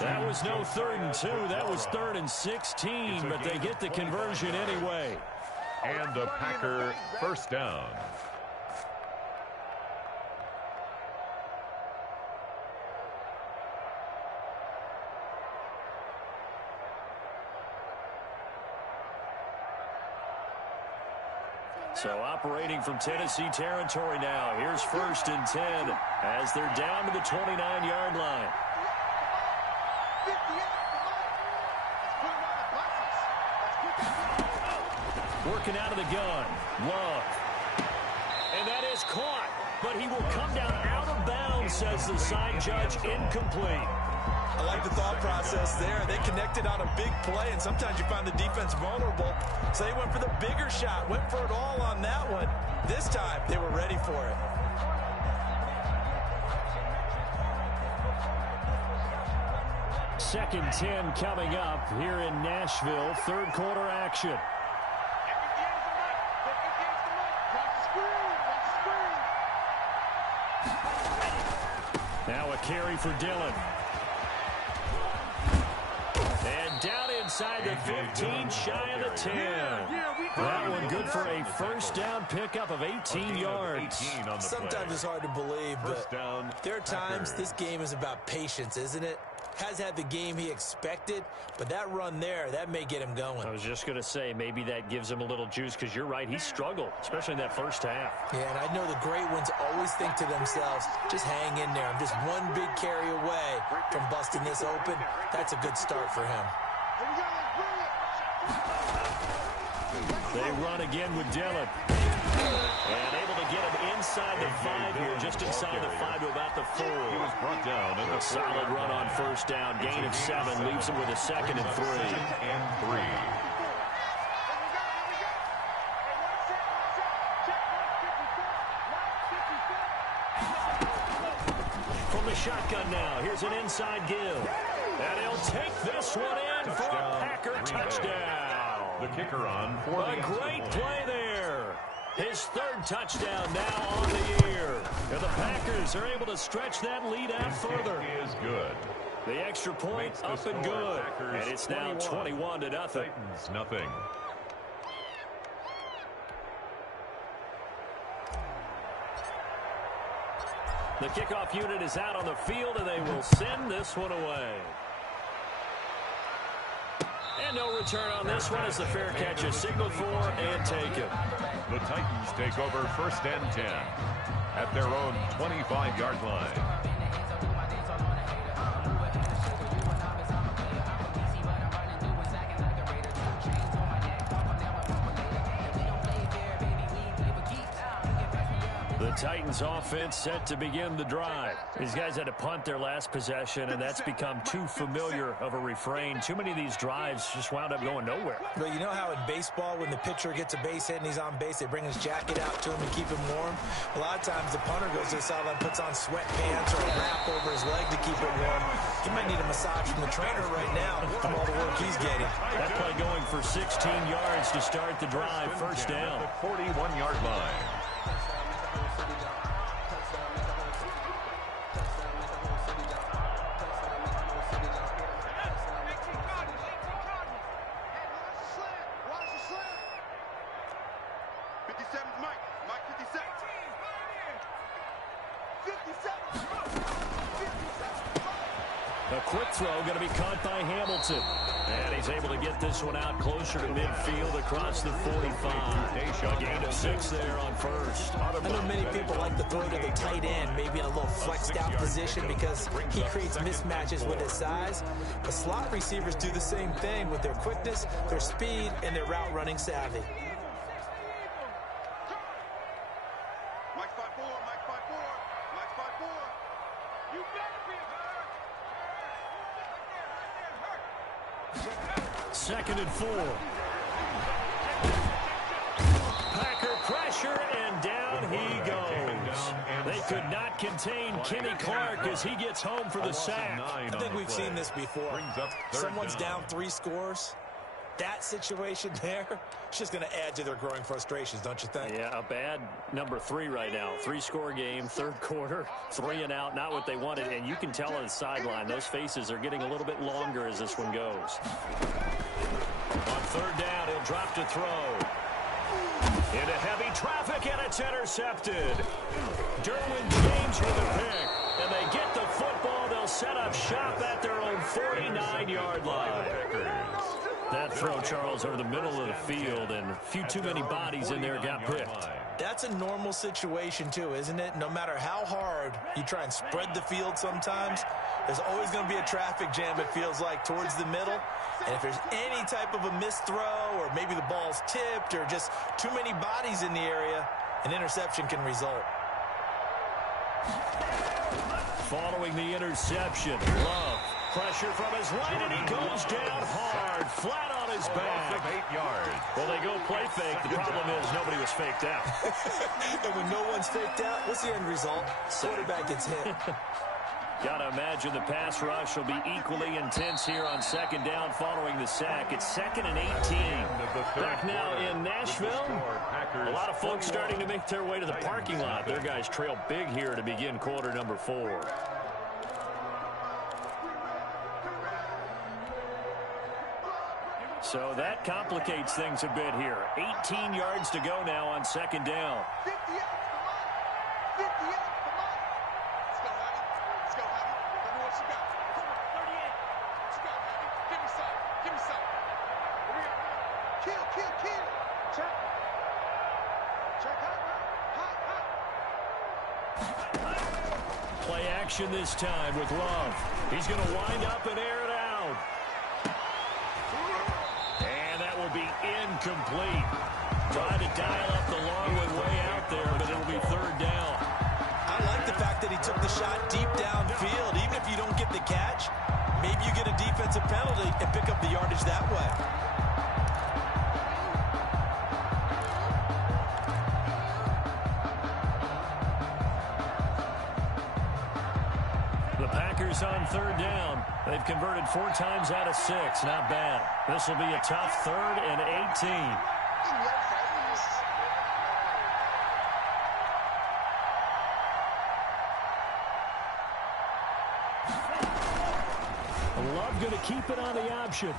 That was no 3rd and 2. That was 3rd and 16, but they get the conversion anyway. And a Packer first down. So operating from Tennessee territory now. Here's 1st and 10 as they're down to the 29-yard line. Working out of the gun. Love. And that is caught. But he will come down out of bounds, says the side judge. Incomplete. I like the thought process there. They connected on a big play, and sometimes you find the defense vulnerable. So they went for the bigger shot, went for it all on that one. This time, they were ready for it. Second 10 coming up here in Nashville. Third quarter action. Now a carry for Dillon. And down inside the 15, shy of the 10. That one good for a first down pickup of 18 yards. Sometimes it's hard to believe, but there are times this game is about patience, isn't it? Has had the game he expected, but that run there, that may get him going. I was just going to say, maybe that gives him a little juice, because you're right, he struggled, especially in that first half. Yeah, and I know the great ones always think to themselves, just hang in there. I'm just one big carry away from busting this open. That's a good start for him. They run again with Dillon. And able to get him inside the 5 here, just inside the 5 to about the 4. He was brought down. A solid run on first down. Gain of 7 leaves him with a 2nd and 3. From the shotgun now, here's an inside give. And he'll take this one in for a Packer touchdown. The kicker on for a great play there. His 3rd touchdown now on the year. And the Packers are able to stretch that lead out further. Is good. The extra extra point up and good. And it's now 21-0. Titans nothing. The kickoff unit is out on the field, and they will send this one away. And no return on this one as the fair catch is signaled for and taken. The Titans take over 1st and 10 at their own 25-yard line. The Titans offense set to begin the drive. These guys had to punt their last possession, and that's become too familiar of a refrain. Too many of these drives just wound up going nowhere. But you know how in baseball, when the pitcher gets a base hit and he's on base, they bring his jacket out to him to keep him warm? A lot of times the punter goes to the sideline, puts on sweatpants or a wrap over his leg to keep it warm. He might need a massage from the trainer right now from all the work he's getting. That play going for 16 yards to start the drive. First down. The 41-yard line. A quick throw going to be caught by Hamilton. And he's able to get this one out closer to midfield across the 45. A gain of 6 there on first. I know many people like to throw to the tight end, maybe in a little flexed out position because he creates mismatches with his size. But slot receivers do the same thing with their quickness, their speed, and their route running savvy. Second and 4. Packer pressure, and down he goes. They could not contain Kenny Clark as he gets home for the sack. I think we've seen this before. Someone's down 3 scores. That situation there, it's just going to add to their growing frustrations, don't you think? Yeah, a bad number 3 right now. 3-score game, third quarter, 3 and out, not what they wanted. And you can tell on the sideline, those faces are getting a little bit longer as this one goes. On third down, he'll drop to throw. Into heavy traffic, and it's intercepted. Derwin James with a pick. And they get the football. They'll set up shop at their own 49-yard line. That throw, Charles, over the middle of the field, and a few too many bodies in there got picked. That's a normal situation, too, isn't it? No matter how hard you try and spread the field sometimes, there's always going to be a traffic jam, it feels like, towards the middle. And if there's any type of a missed throw or maybe the ball's tipped or just too many bodies in the area, an interception can result. Following the interception, Love. Pressure from his right, and he goes down hard, flat on his back. 8 yards. Well, they go play fake. The problem is nobody was faked out. And when no one's faked out, what's the end result? Quarterback gets hit. Gotta imagine the pass rush will be equally intense here on second down following the sack. It's 2nd and 18. Back now in Nashville. A lot of folks starting to make their way to the parking lot. Their guys trail big here to begin quarter number 4. So that complicates things a bit here. 18 yards to go now on second down. 50 up, 50 up, come on. Let's go, Hattie. Let's go, Hattie. Let me what you got. Come on, 38. What you got, Hattie? Give me some. Give me some. Here we go. Kill, kill, kill. Check. Check hot, hot, hot. Play action this time with Love. He's going to wind up and air it out. And that will be incomplete. Trying to dial up the long way out there, but it'll be third down. I like the fact that he took the shot deep downfield. Even if you don't get the catch, maybe you get a defensive penalty and pick up the yardage that way. The Packers on third down. They've converted 4 times out of 6. Not bad. This will be a tough 3rd and 18. Love going to keep it on the option.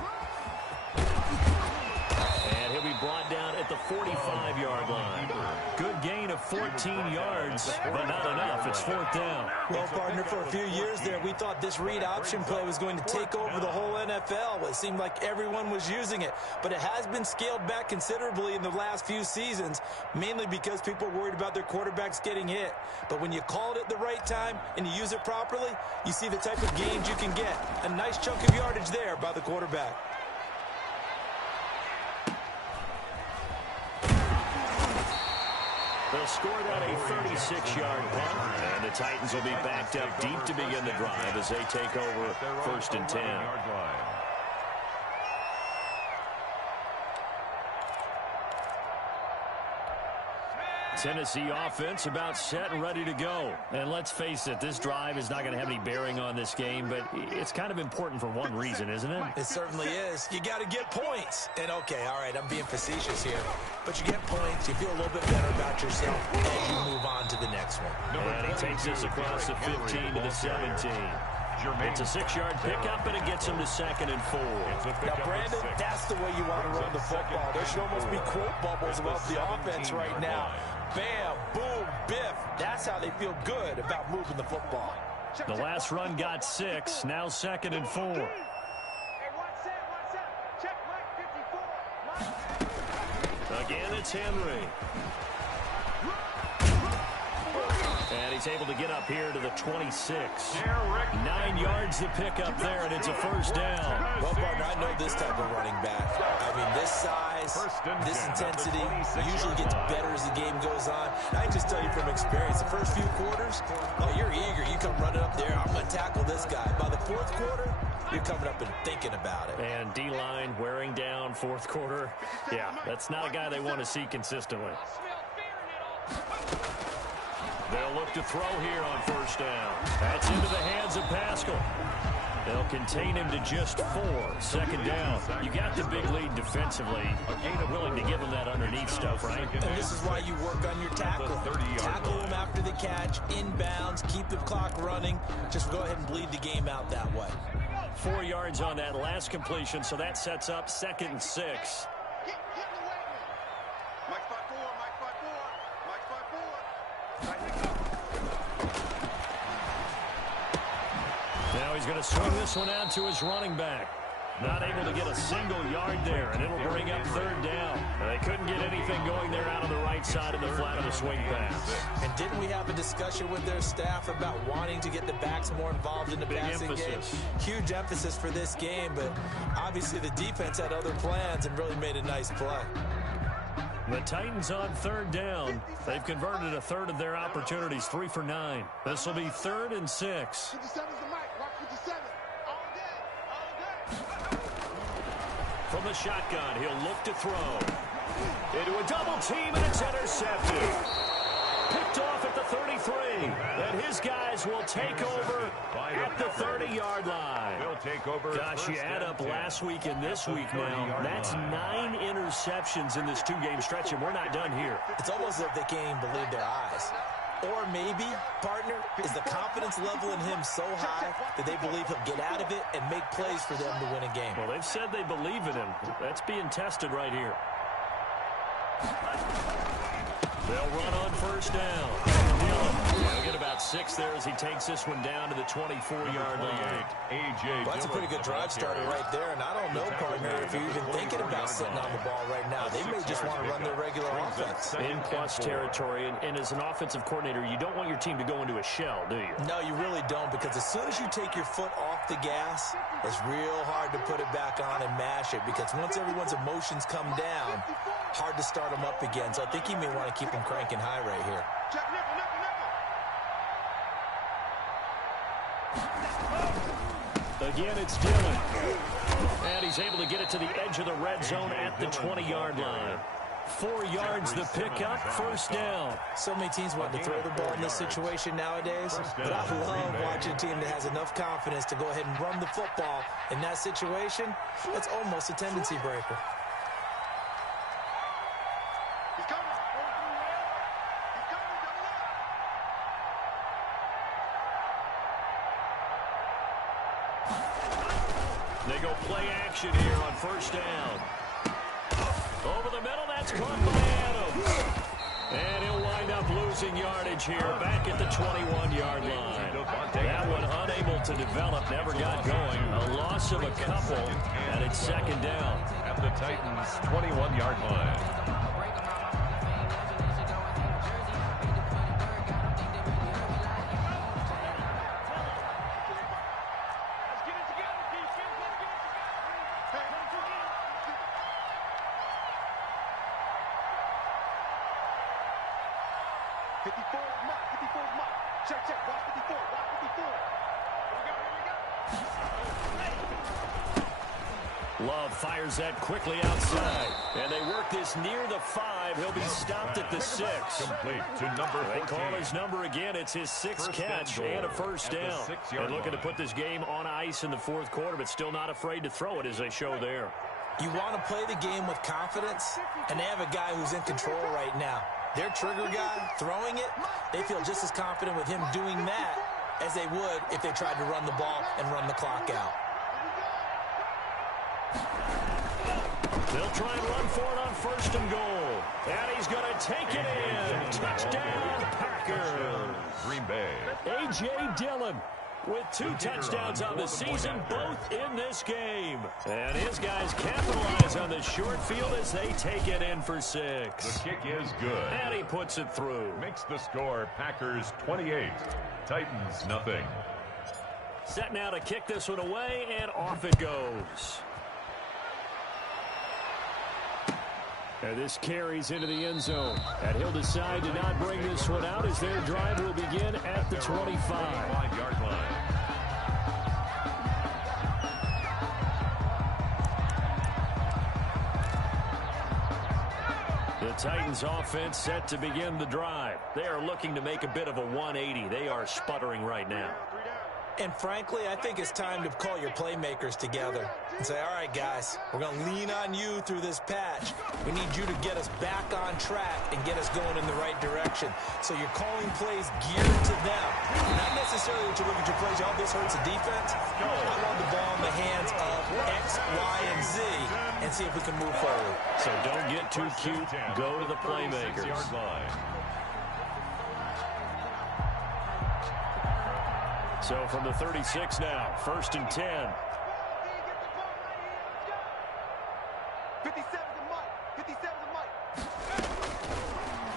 And he'll be brought down at the 45-yard line. Good gain of 14 yards, but not enough. It's fourth down. Well, partner, for a few years there, we thought this read option play was going to take over the whole NFL. It seemed like everyone was using it, but it has been scaled back considerably in the last few seasons, mainly because people are worried about their quarterbacks getting hit. But when you call it at the right time and you use it properly, you see the type of gains you can get. A nice chunk of yardage there by the quarterback. They'll score that a 36-yard punt, and the Titans will be backed up deep to begin the drive as they take over first and 10. Tennessee offense about set and ready to go. And let's face it, this drive is not going to have any bearing on this game, but it's kind of important for one reason, isn't it? It certainly is. You got to get points. And okay, all right, I'm being facetious here, but you get points, you feel a little bit better about yourself as you move on to the next one. And he takes this across the 15 to the 17. It's a 6-yard pickup, and it gets him to 2nd and 4. Now, Brandon, that's the way you want to run the football. There should almost be quote bubbles about the offense right now. Bam, boom, biff. That's how they feel good about moving the football. The last run got 6, now 2nd and 4. Hey, one set. Check Mike 54. Again, it's Henry. And he's able to get up here to the 26. 9 yards to pick up there, and it's a first down. Well, partner, I know this type of running back. I mean, this size, this intensity usually gets better as the game goes on. I can just tell you from experience, the first few quarters, oh, you're eager. You come running up there, I'm going to tackle this guy. By the fourth quarter, you're coming up and thinking about it. And D-line wearing down fourth quarter. Yeah, that's not a guy they want to see consistently. They'll look to throw here on first down. That's into the hands of Pascal. They'll contain him to just 4. 2nd down. You got the big lead defensively. Willing to give him that underneath stuff, right? And this is why you work on your tackle. Tackle him after the catch, inbounds, keep the clock running. Just go ahead and bleed the game out that way. 4 yards on that last completion, so that sets up 2nd and 6. Get in the way. Mike 54. Now he's going to swing this one out to his running back. Not able to get a single yard there, and it'll bring up 3rd down. They couldn't get anything going there out on the right side of the flat of the swing pass. And didn't we have a discussion with their staff about wanting to get the backs more involved in the passing game? Huge emphasis for this game, but obviously the defense had other plans and really made a nice play. The Titans on 3rd down. They've converted a third of their opportunities, 3 for 9. This will be 3rd and 6. 57's the mic. Mark 57. All day. From the shotgun, he'll look to throw. Into a double team, and it's intercepted. Picked off at the 33. And his guys will take over at the 30-yard line. Gosh, you add up last week and this week now. That's 9 interceptions in this 2-game stretch, and we're not done here. It's almost as if they can't even believe their eyes. Or maybe, partner, is the confidence level in him so high that they believe he'll get out of it and make plays for them to win a game. Well, they've said they believe in him. That's being tested right here. They'll run on first down. They'll get about 6 there as he takes this one down to the 24-yard line. Well, that's a pretty good drive starter right there, and I don't know, partner, if you're even thinking about sitting on the ball right now. They may just want to run their regular offense. In plus territory, and as an offensive coordinator, you don't want your team to go into a shell, do you? No, you really don't, because as soon as you take your foot off the gas, it's real hard to put it back on and mash it, because once everyone's emotions come down, hard to start them up again. So I think you may want to keep them cranking high right here. Check nickel. Again, it's Dillon. And he's able to get it to the edge of the red zone at the 20-yard line. 4 yards the pickup, first down. So many teams want to throw the ball in this situation nowadays, but I love watching a team that has enough confidence to go ahead and run the football. In that situation, it's almost a tendency breaker. He's coming. They go play action here on first down. Over the middle, that's caught by Adams. And he'll wind up losing yardage here back at the 21-yard line. That one unable to develop, never got going. A loss of a couple, and it's second down. At the Titans' 21-yard line. Love fires that quickly outside. And they work this near the 5. He'll be stopped at the 6. Complete to number 14. They call his number again. It's his 6th catch and a first down. And looking to put this game on ice in the 4th quarter, but still not afraid to throw it as they show there. You want to play the game with confidence, and they have a guy who's in control right now. Their trigger guy throwing it, they feel just as confident with him doing that as they would if they tried to run the ball and run the clock out. They'll try and run for it on first and goal. And he's going to take it in. Touchdown, Packers. Green Bay. A.J. Dillon with 2 touchdowns on the season, both in this game. And his guys capitalize on the short field as they take it in for 6. The kick is good. And he puts it through. Makes the score Packers 28, Titans nothing. Set now to kick this one away, and off it goes. And this carries into the end zone. And he'll decide to not bring this one out as their drive will begin at the 25-yard line. The Titans offense set to begin the drive. They are looking to make a bit of a 180. They are sputtering right now. And frankly, I think it's time to call your playmakers together and say, all right, guys, we're going to lean on you through this patch. We need you to get us back on track and get us going in the right direction. So you're calling plays geared to them. Not necessarily that you look at your plays, oh, this hurts the defense. No, I want the ball in the hands of X, Y, and Z and see if we can move forward. So don't get too cute. Go to the playmakers. So from the 36 now, 1st and 10. 57 to Mike. 57 to Mike.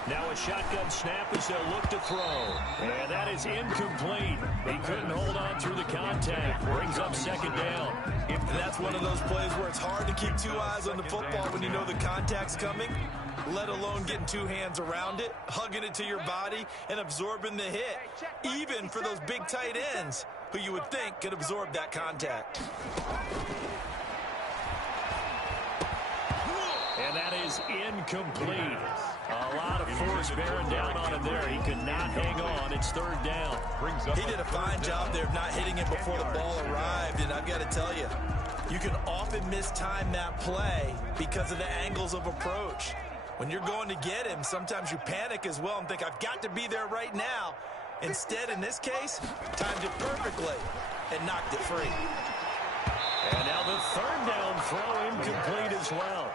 Now a shotgun snap as they'll look to throw. And that is incomplete. He couldn't hold on through the contact. Brings up second down. And that's one of those plays where it's hard to keep 2 eyes on the football when you know the contact's coming, let alone getting 2 hands around it, hugging it to your body, and absorbing the hit, even for those big tight ends who you would think could absorb that contact. And that is incomplete. A lot of force bearing down on him there. He could not hang on. It's 3rd down. He did a fine job there of not hitting it before the ball arrived, and I've got to tell you, you can often mistime that play because of the angles of approach. When you're going to get him, sometimes you panic as well and think, I've got to be there right now. Instead, in this case, timed it perfectly and knocked it free. And now the 3rd down throw incomplete as well.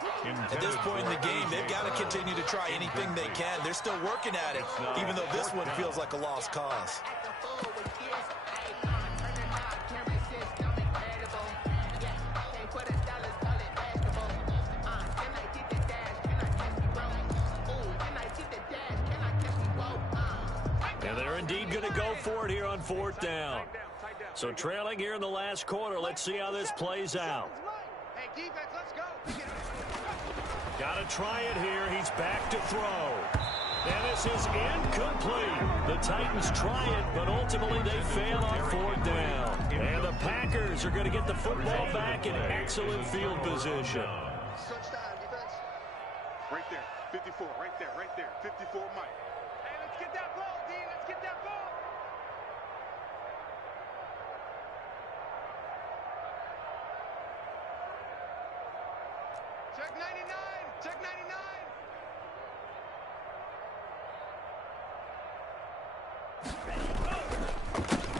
At this point in the game, they've got to continue to try anything they can. They're still working at it, even though this one feels like a lost cause. And they're indeed going to go for it here on 4th down. So trailing here in the last quarter. Let's see how this plays out. Hey, defense, let's go. Got to try it here. He's back to throw. And this is incomplete. The Titans try it, but ultimately they fail on 4th down. And the Packers are going to get the football back in excellent field position. Touchdown, defense. Right there. 54. Right there. Right there. 54, Mike. Hey, let's get that ball, D. Let's get that ball. Check 99. Check 99.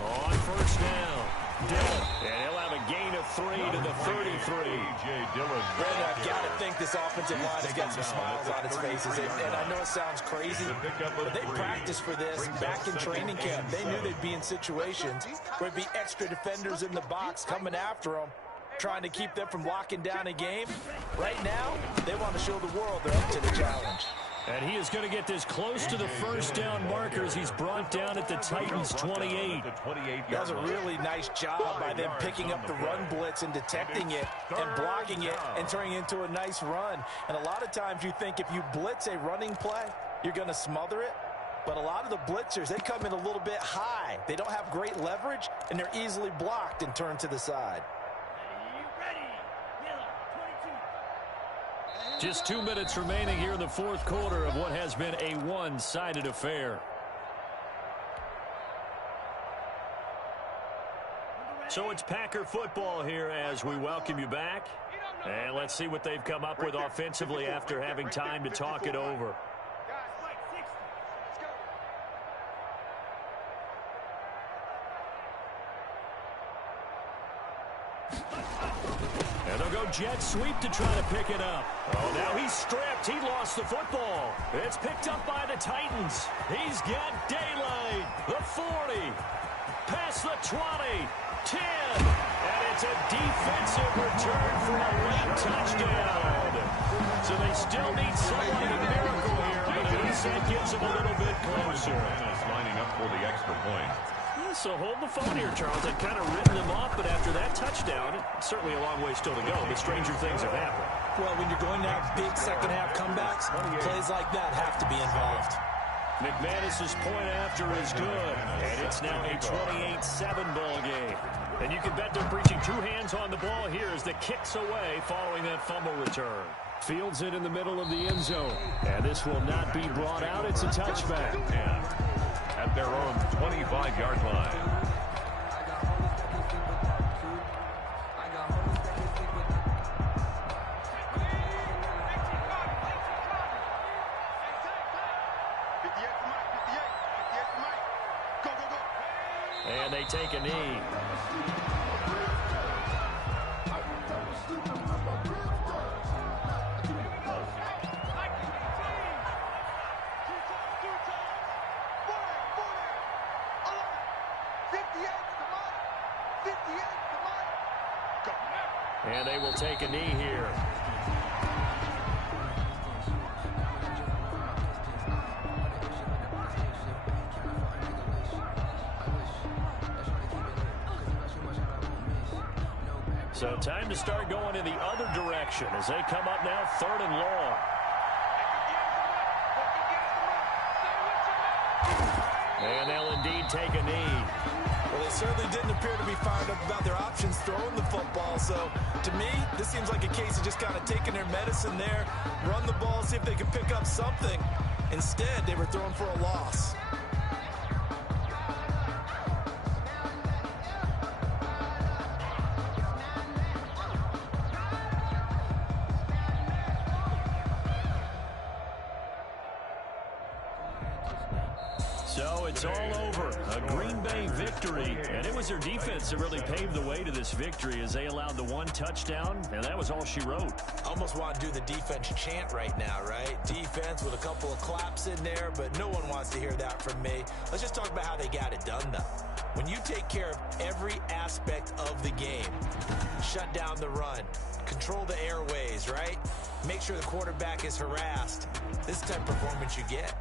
On 1st down, Dillon. And he'll have a gain of 3 to the 33. Brandon, I've got to think this offensive line has got some smiles on its faces. And I know it sounds crazy, but they practiced for this back in training camp. They knew they'd be in situations where it'd be extra defenders in the box coming after them, trying to keep them from locking down a game. Right now, they want to show the world they're up to the challenge. And he is going to get this close to the first down markers. He's brought down at the Titans' 28. That was a really nice job by them picking up the run blitz and detecting it and blocking it and turning it into a nice run. And a lot of times you think if you blitz a running play, you're going to smother it. But a lot of the blitzers, they come in a little bit high. They don't have great leverage, and they're easily blocked and turned to the side. Just 2 minutes remaining here in the fourth quarter of what has been a one-sided affair. So it's Packer football here as we welcome you back. And let's see what they've come up with offensively after having time to talk it over. And they'll go jet sweep to try to pick it up. Oh, now he's stripped. He lost the football. It's picked up by the Titans. He's got daylight. The 40. Past the 20. 10. And it's a defensive return for a late touchdown. So they still need somewhat of a miracle here, but at least that gets them a little bit closer. And lining up for the extra point. So hold the phone here, Charles. I've kind of written them off, but after that touchdown, it's certainly a long way still to go, but stranger things have happened. Well, when you're going to have big second-half comebacks, plays like that have to be involved. McManus's point after is good, and it's now a 28-7 ball game. And you can bet they're preaching two hands on the ball here as the kick's away following that fumble return. Fields it in the middle of the end zone, and this will not be brought out. It's a touchback. At their own 25-yard line. And they take a knee. And they will take a knee here. So time to start going in the other direction as they come up now 3rd and long. And they'll indeed take a knee. Well, they certainly didn't appear to be fired up about their options throwing the football. So, to me, this seems like a case of just kind of taking their medicine there, run the ball, see if they can pick up something. Instead, they were throwing for a loss. So it's all over. A Green Bay victory. And it was their defense that really paved the way to this victory as they allowed the one touchdown, and that was all she wrote. Almost want to do the defense chant right now, right? Defense with a couple of claps in there, but no one wants to hear that from me. Let's just talk about how they got it done, though. When you take care of every aspect of the game, shut down the run, control the airways, right? Make sure the quarterback is harassed. This is the type of performance you get.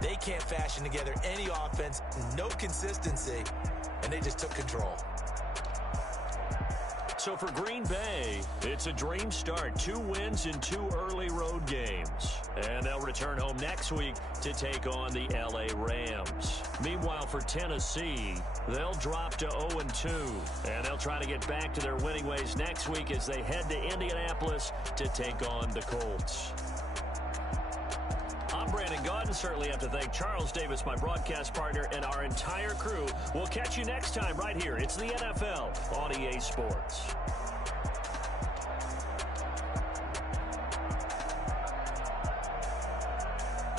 They can't fashion together any offense, no consistency, and they just took control. So for Green Bay, it's a dream start. 2 wins in 2 early road games. And they'll return home next week to take on the L.A. Rams. Meanwhile, for Tennessee, they'll drop to 0-2. And they'll try to get back to their winning ways next week as they head to Indianapolis to take on the Colts. I'm Brandon Gaudin. Certainly have to thank Charles Davis, my broadcast partner, and our entire crew. We'll catch you next time right here. It's the NFL on EA Sports.